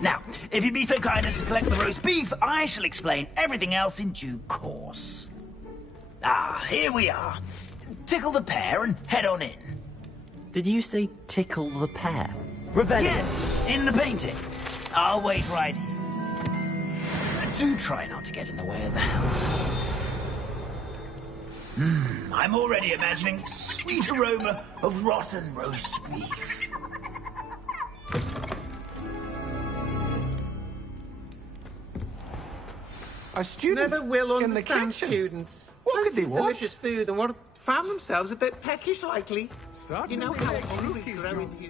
Now, if you'd be so kind as to collect the roast beef, I shall explain everything else in due course. Ah, here we are. Tickle the pear and head on in. Did you say tickle the pear? Revelio. Yes, in the painting. I'll wait right here. Do try not to get in the way of the households. I'm already imagining the sweet aroma of rotten roast beef. Our students never will in the understand kitchen. students. What could they want? Delicious food and what found themselves a bit peckish lately. Certainly You know how they hungry cookies, growing John. you.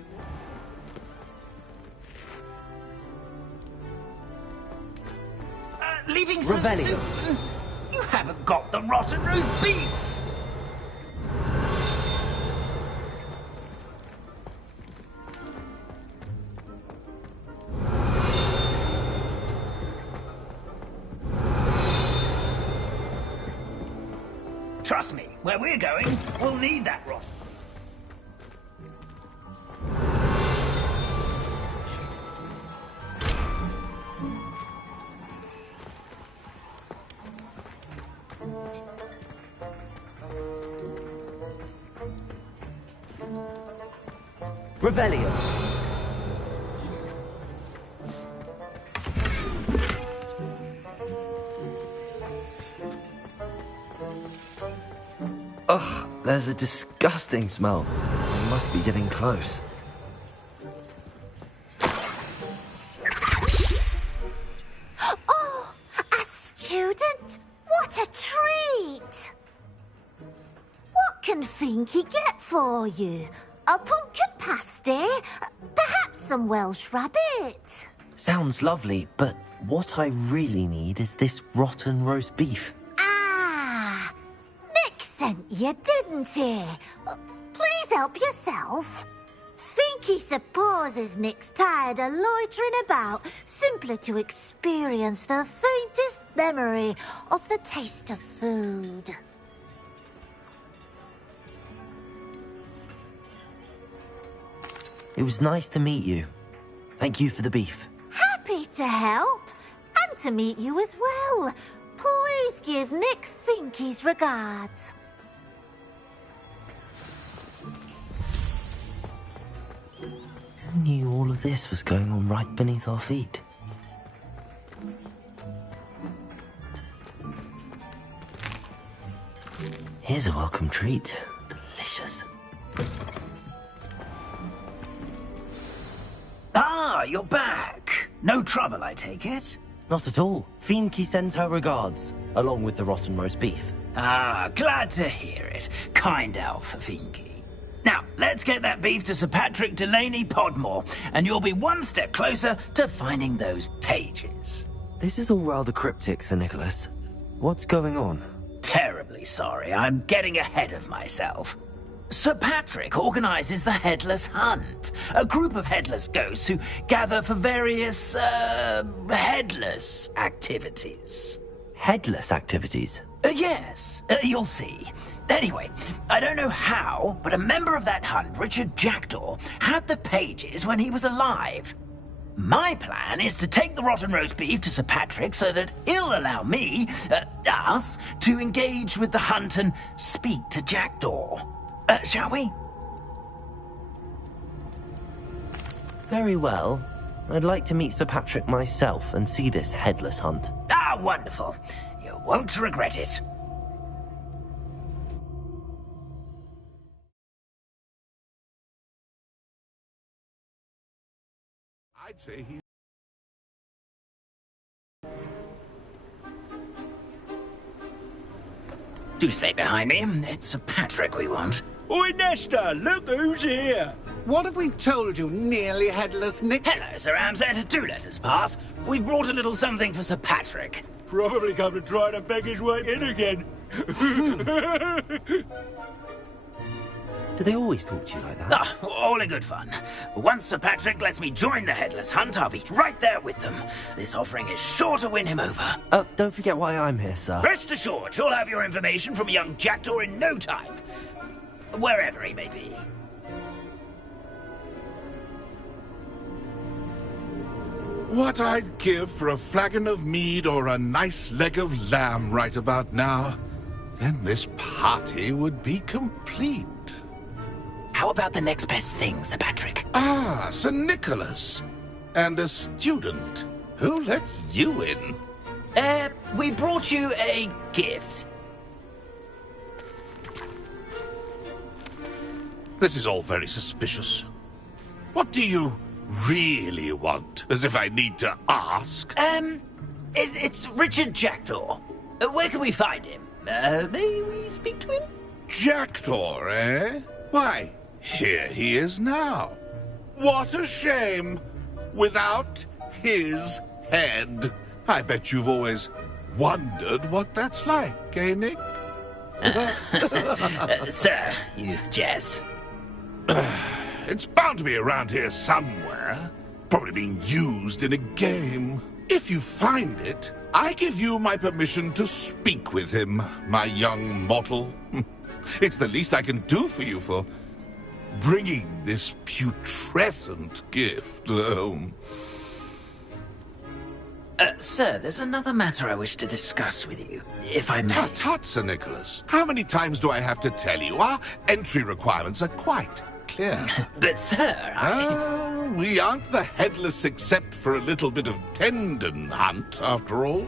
Leaving so Revelio. soon? You haven't got the rotten roast beef! Trust me, where we're going, we'll need that rotten. Revelio. Ugh, there's a disgusting smell. It must be getting close. Oh, a student? What a treat! What can Finky get for you? A pumpkin pasty? Perhaps some Welsh rabbit? Sounds lovely, but what I really need is this rotten roast beef. Ah, Nick sent you, didn't he? Please help yourself. Finky supposes Nick's tired of loitering about, simply to experience the faintest memory of the taste of food. It was nice to meet you. Thank you for the beef. Happy to help, and to meet you as well. Please give Nick Finky's regards. Who knew all of this was going on right beneath our feet? Here's a welcome treat. Delicious. Ah, you're back. No trouble, I take it? Not at all. Finky sends her regards, along with the rotten roast beef. Ah, glad to hear it. Kind elf, Finky. Now, let's get that beef to Sir Patrick Delaney Podmore, and you'll be one step closer to finding those pages. This is all rather cryptic, Sir Nicholas. What's going on? Terribly sorry. I'm getting ahead of myself. Sir Patrick organises the Headless Hunt, a group of headless ghosts who gather for various, headless activities. Headless activities? Yes, you'll see. Anyway, I don't know how, but a member of that hunt, Richard Jackdaw, had the pages when he was alive. My plan is to take the rotten roast beef to Sir Patrick so that he'll allow me, us, to engage with the hunt and speak to Jackdaw. Shall we? Very well. I'd like to meet Sir Patrick myself and see this headless hunt. Ah, wonderful. You won't regret it. I'd say he... Do stay behind me. It's Sir Patrick we want. Oi, Nesta, look who's here. What have we told you, nearly headless Nick? Hello, Sir Ramsay. Do let us pass. We've brought a little something for Sir Patrick. Probably come to try to beg his way in again. Do they always talk to you like that? Ah, all in good fun. Once Sir Patrick lets me join the Headless Hunt, I'll be right there with them. This offering is sure to win him over. Don't forget why I'm here, sir. Rest assured, you'll have your information from young Jackdaw in no time. Wherever he may be. What I'd give for a flagon of mead or a nice leg of lamb right about now. Then this party would be complete. How about the next best thing, Sir Patrick? Ah, Sir Nicholas. And a student. Who let you in? We brought you a gift. This is all very suspicious. What do you really want? As if I need to ask. It's Richard Jackdaw. Where can we find him? May we speak to him? Jackdaw, eh? Why, here he is now. What a shame. Without his head. I bet you've always wondered what that's like, eh, Nick? Sir, you jest. It's bound to be around here somewhere. Probably being used in a game. If you find it, I give you my permission to speak with him, my young mortal. It's the least I can do for you for bringing this putrescent gift home. Sir, there's another matter I wish to discuss with you, if I may. Tut, Sir Nicholas. How many times do I have to tell you? Our entry requirements are quite clear. But, sir, we aren't the headless except for a little bit of tendon hunt, after all.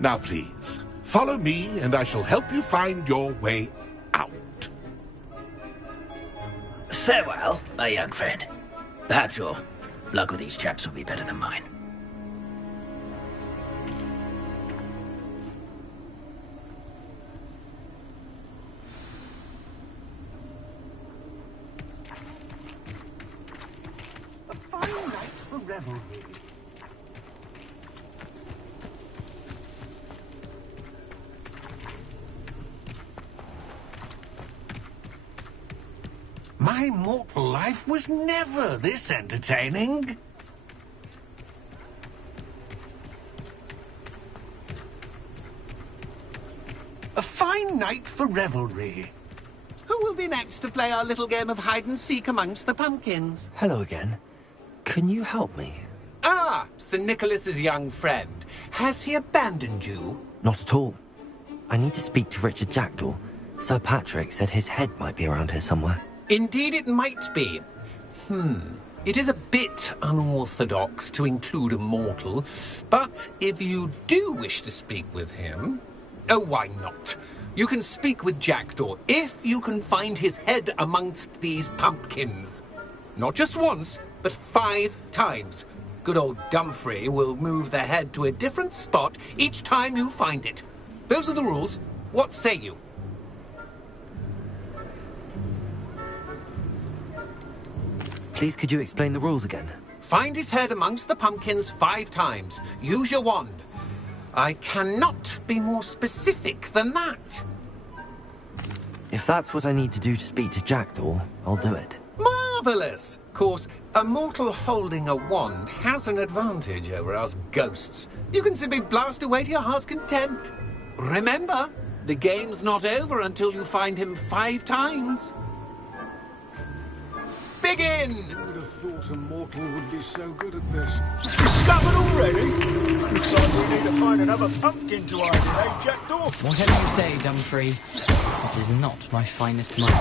Now, please, follow me, and I shall help you find your way out. Farewell, my young friend. Perhaps your luck with these chaps will be better than mine. For revelry. My mortal life was never this entertaining. A fine night for revelry. Who will be next to play our little game of hide-and-seek amongst the pumpkins? Hello again. Can you help me? Ah, Sir Nicholas's young friend. Has he abandoned you? Not at all. I need to speak to Richard Jackdaw. Sir Patrick said his head might be around here somewhere. Indeed it might be. It is a bit unorthodox to include a mortal, but if you do wish to speak with him... Oh, why not? You can speak with Jackdaw if you can find his head amongst these pumpkins. Not just once, but 5 times. Good old Dumfrey will move the head to a different spot each time you find it. Those are the rules. What say you? Please, could you explain the rules again? Find his head amongst the pumpkins 5 times. Use your wand. I cannot be more specific than that. If that's what I need to do to speak to Jackdaw, I'll do it. Marvellous! Of course, a mortal holding a wand has an advantage over us ghosts. You can simply blast away to your heart's content. Remember, the game's not over until you find him 5 times. Begin! Who would have thought a mortal would be so good at this? Discovered already? Looks like we need to find another pumpkin to hide in, eh, Jackdaw? Whatever you say, Dumfrey. This is not my finest moment.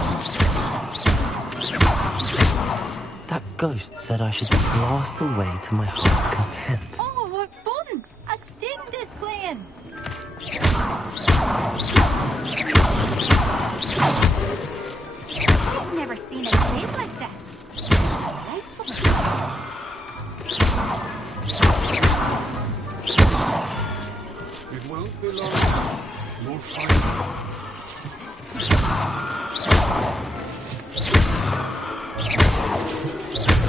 That ghost said I should blast away to my heart's content. Oh, what fun! A student is playing! I've never seen a place like this. It won't be long. You'll find out.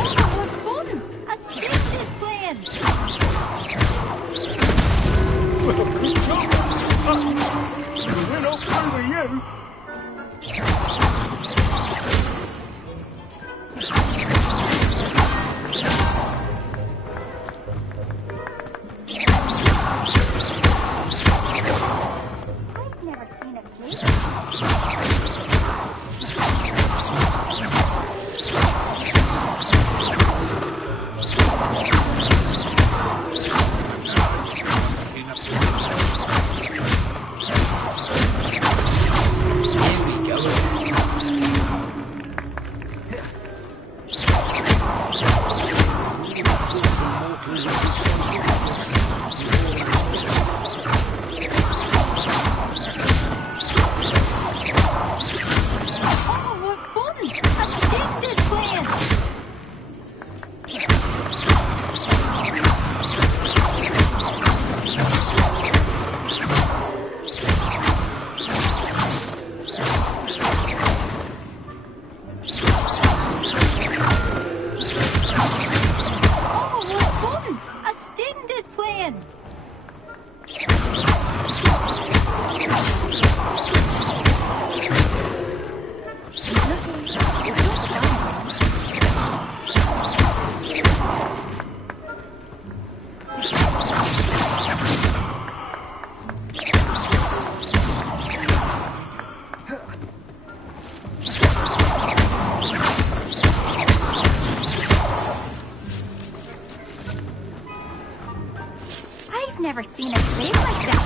Oh, what fun! A student is playing! Well, good job. We're not through with you. I've never seen a place. Never seen a place like that.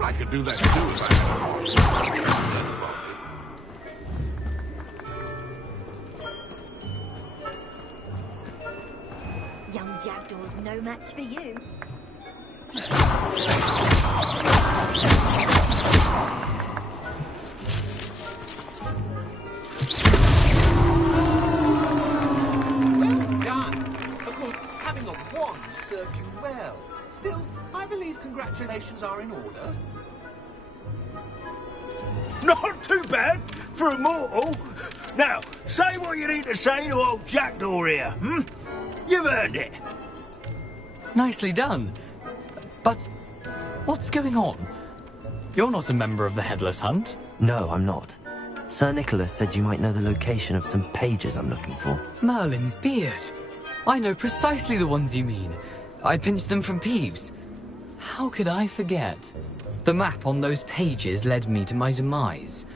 I could do that too if I Young Jackdaw's no match for you. Well done. Of course, having a wand served you well. Still, I believe congratulations are in order. Not too bad for a mortal. Now, say what you need to say to old Jackdaw here, hmm? You've earned it. Nicely done. But what's going on? You're not a member of the Headless Hunt. No, I'm not. Sir Nicholas said you might know the location of some pages I'm looking for. Merlin's beard. I know precisely the ones you mean. I pinched them from Peeves. How could I forget? The map on those pages led me to my demise.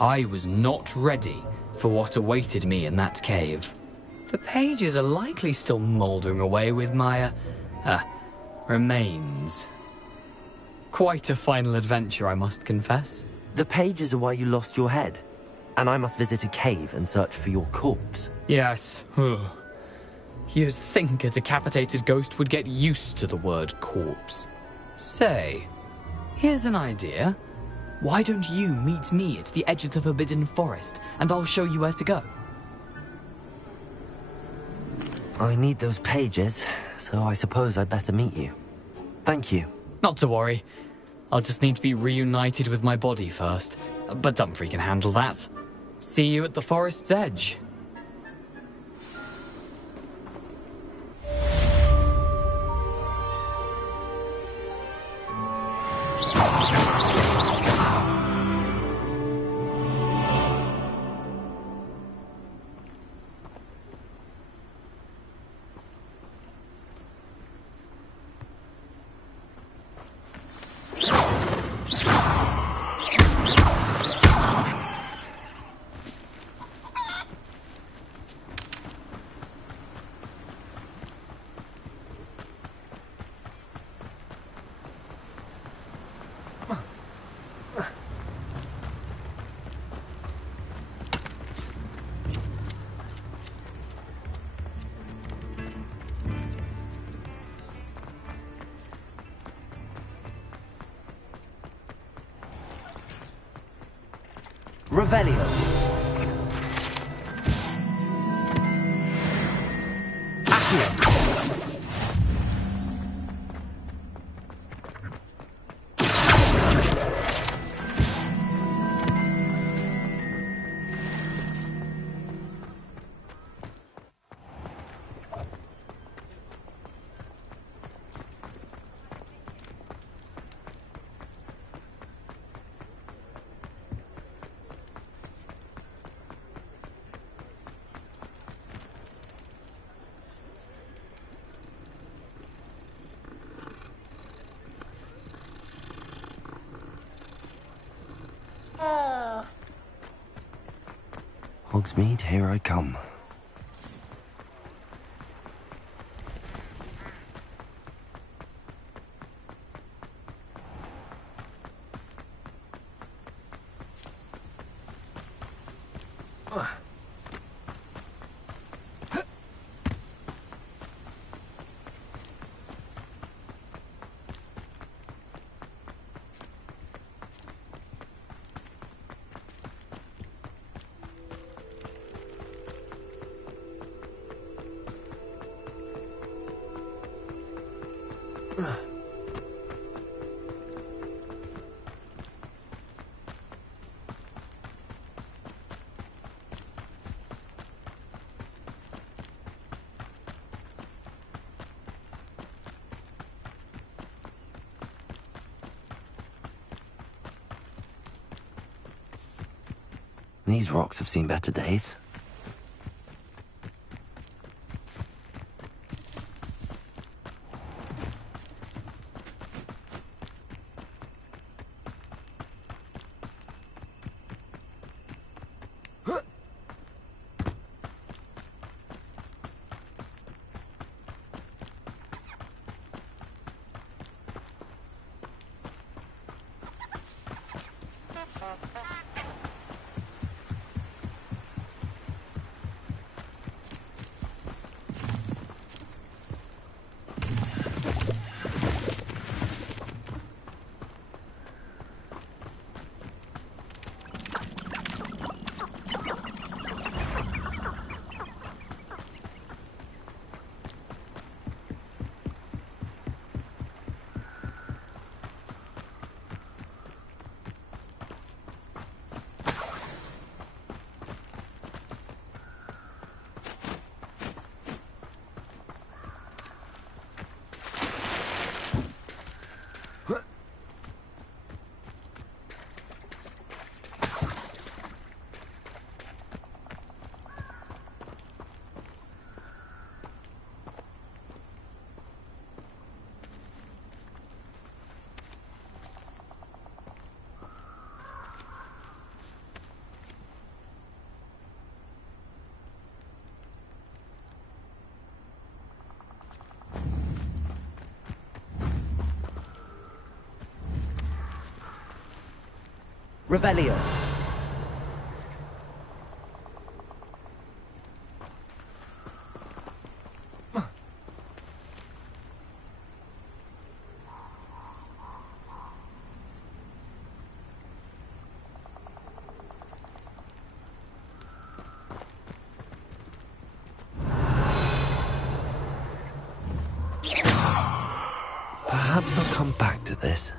I was not ready for what awaited me in that cave. The pages are likely still mouldering away with my, remains. Quite a final adventure, I must confess. The pages are why you lost your head, and I must visit a cave and search for your corpse. Yes. You'd think a decapitated ghost would get used to the word corpse. Say, here's an idea. Why don't you meet me at the edge of the Forbidden Forest, and I'll show you where to go? I need those pages, so I suppose I'd better meet you. Thank you. Not to worry. I'll just need to be reunited with my body first, but Dumfrey can handle that. See you at the forest's edge. Revelio. Accio. Hogsmeade, here I come. These rocks have seen better days. Revelio. Perhaps I'll come back to this.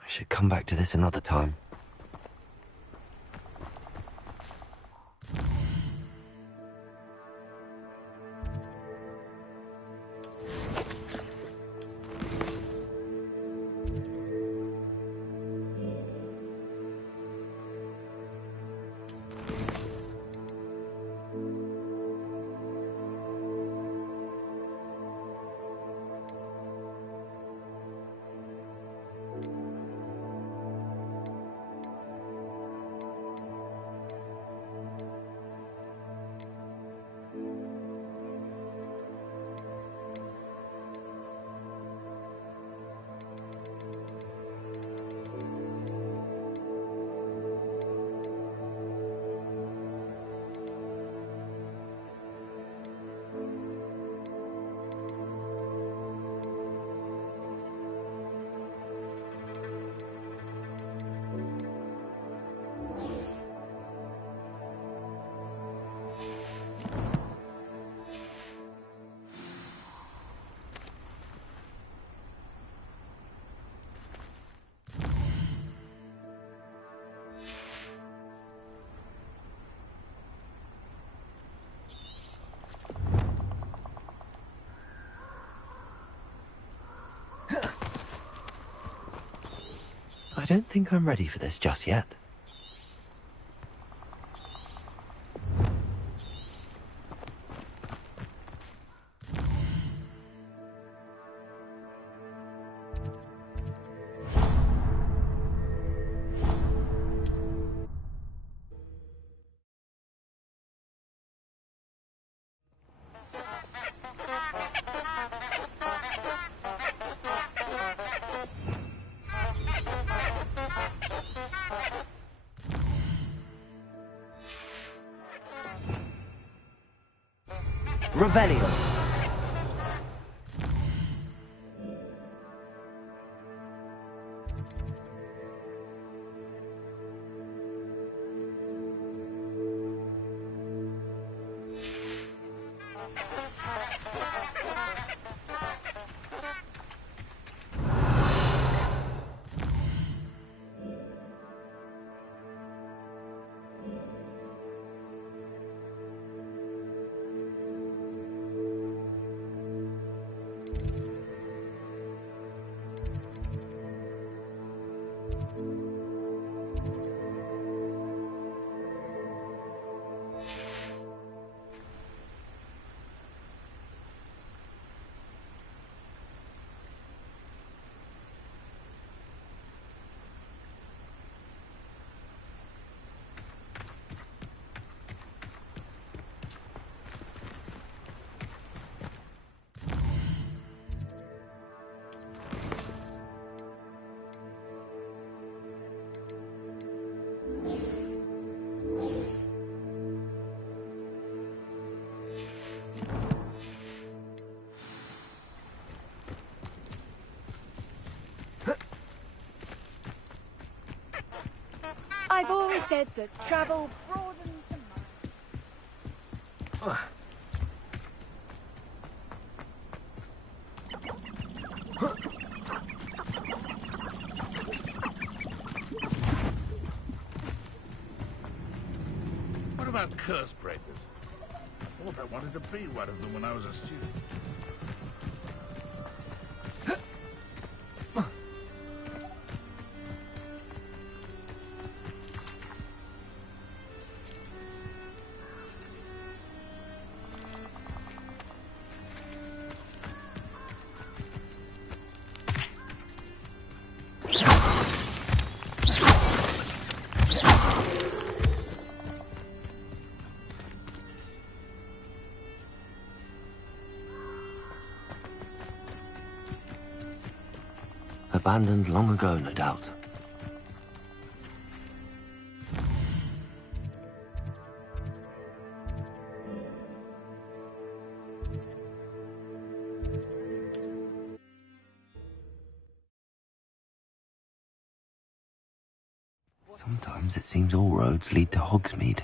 I should come back to this another time. I don't think I'm ready for this just yet. Revelio. I've always said that travel broadens the mind. What about curse breakers? I thought I wanted to be one of them when I was a student. Abandoned long ago, no doubt. Sometimes it seems all roads lead to Hogsmeade.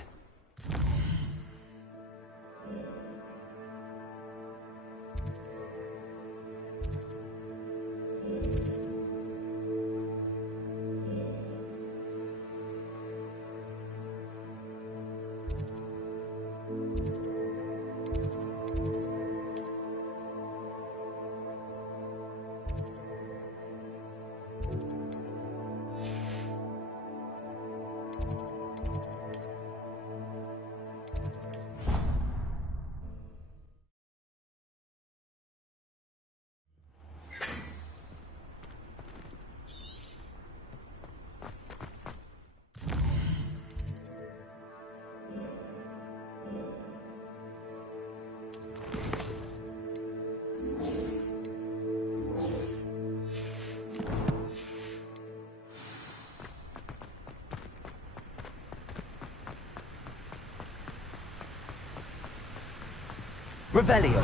Revelio.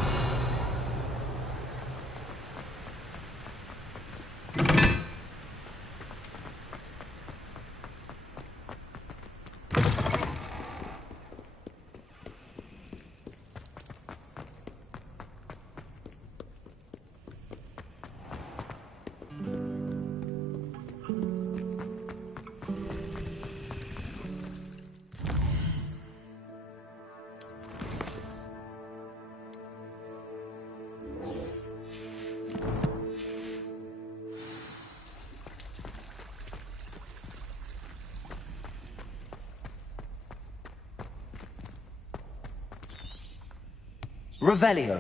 Revelio.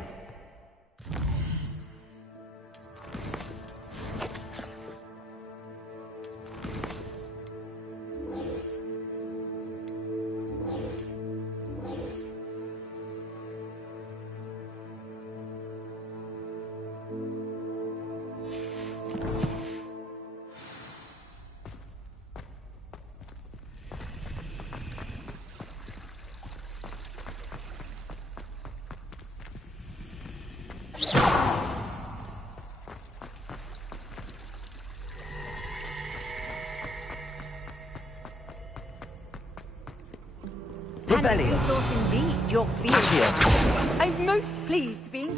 Handy resource indeed, your field here. I'm most pleased to be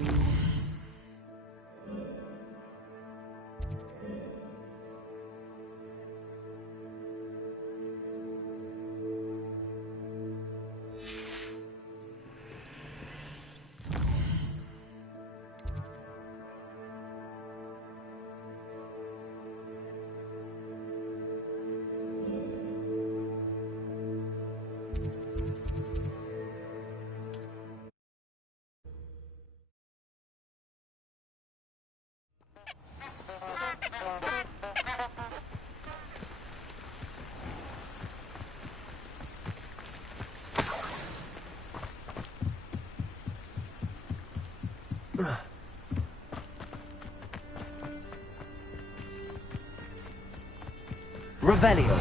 Revelio.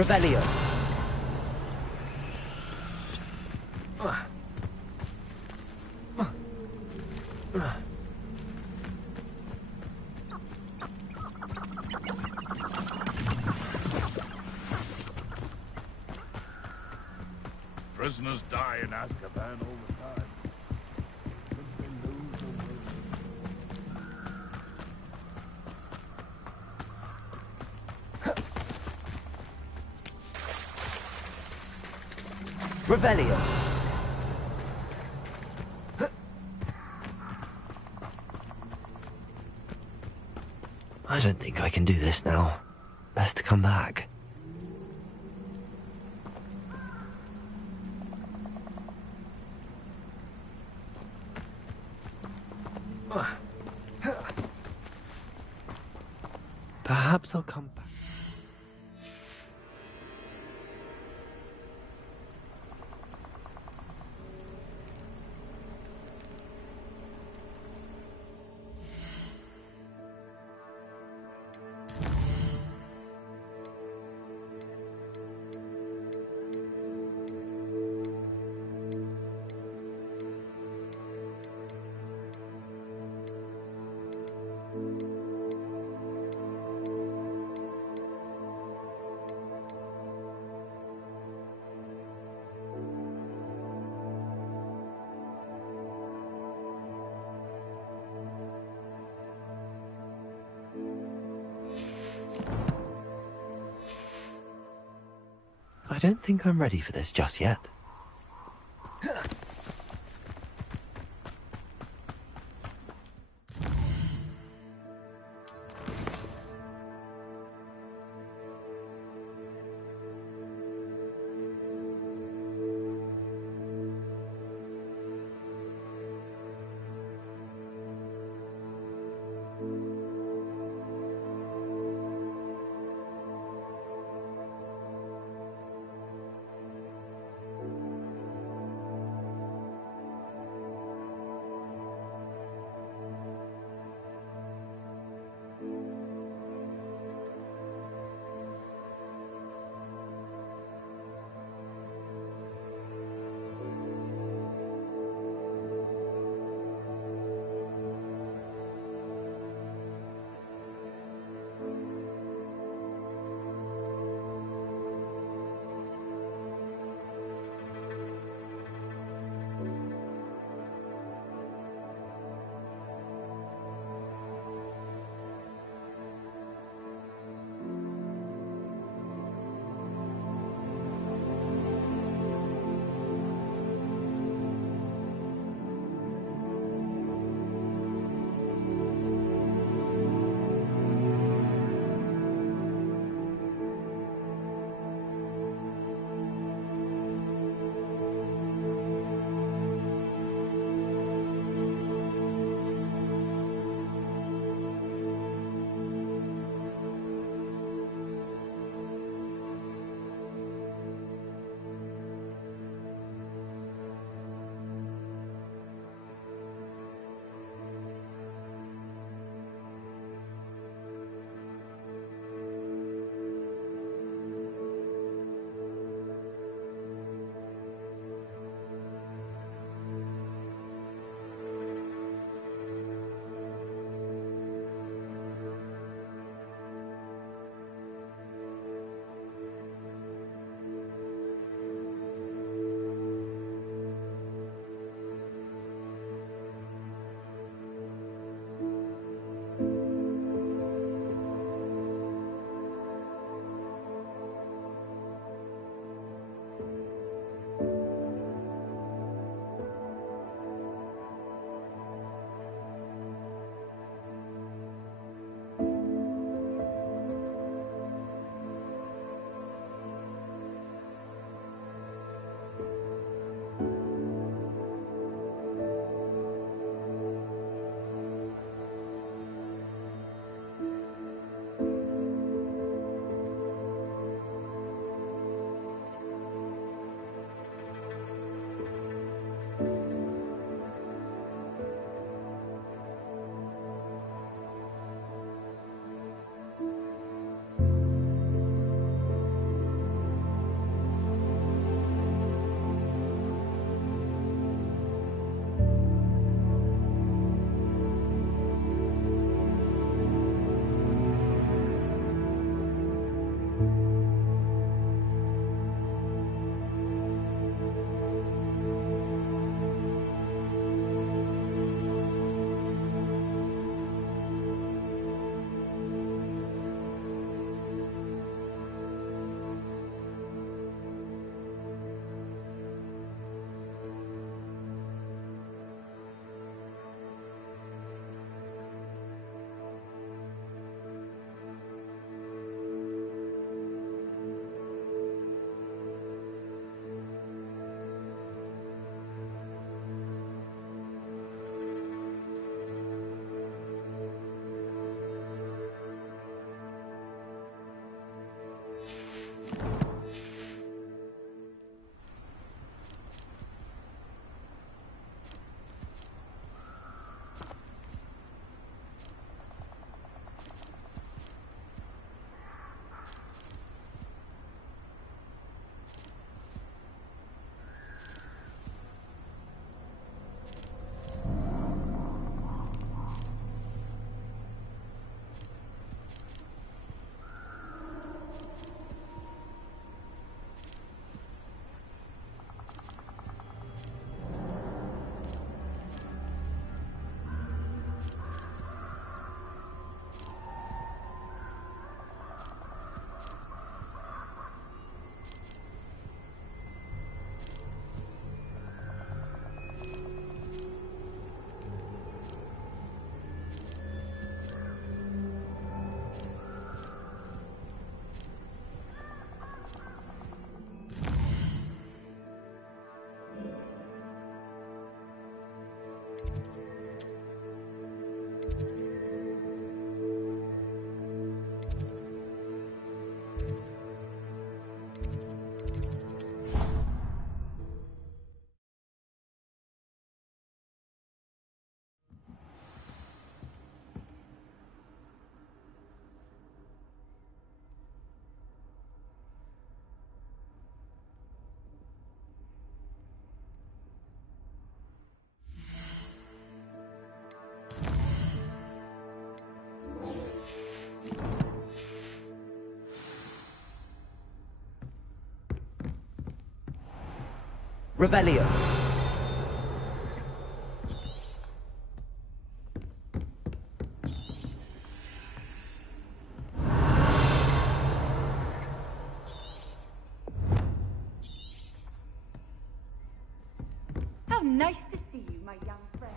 Revelio. Prisoners die in Azkaban all the time. Revelio. I don't think I can do this now. Best to come back. Perhaps I'll come back. I don't think I'm ready for this just yet. Revelio. How nice to see you, my young friend.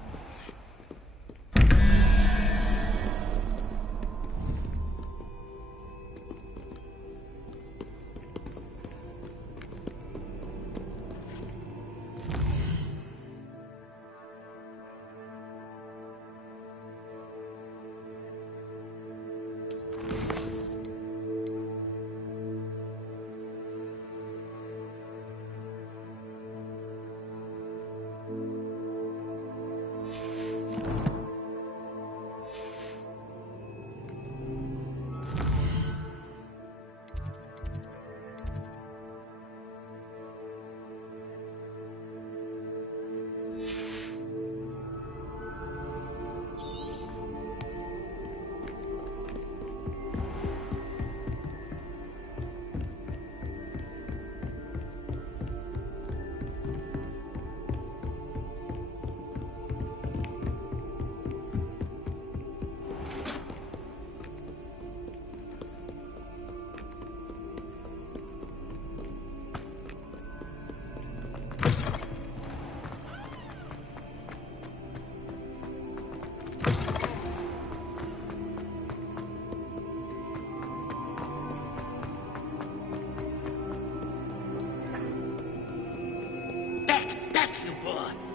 Back, you boy!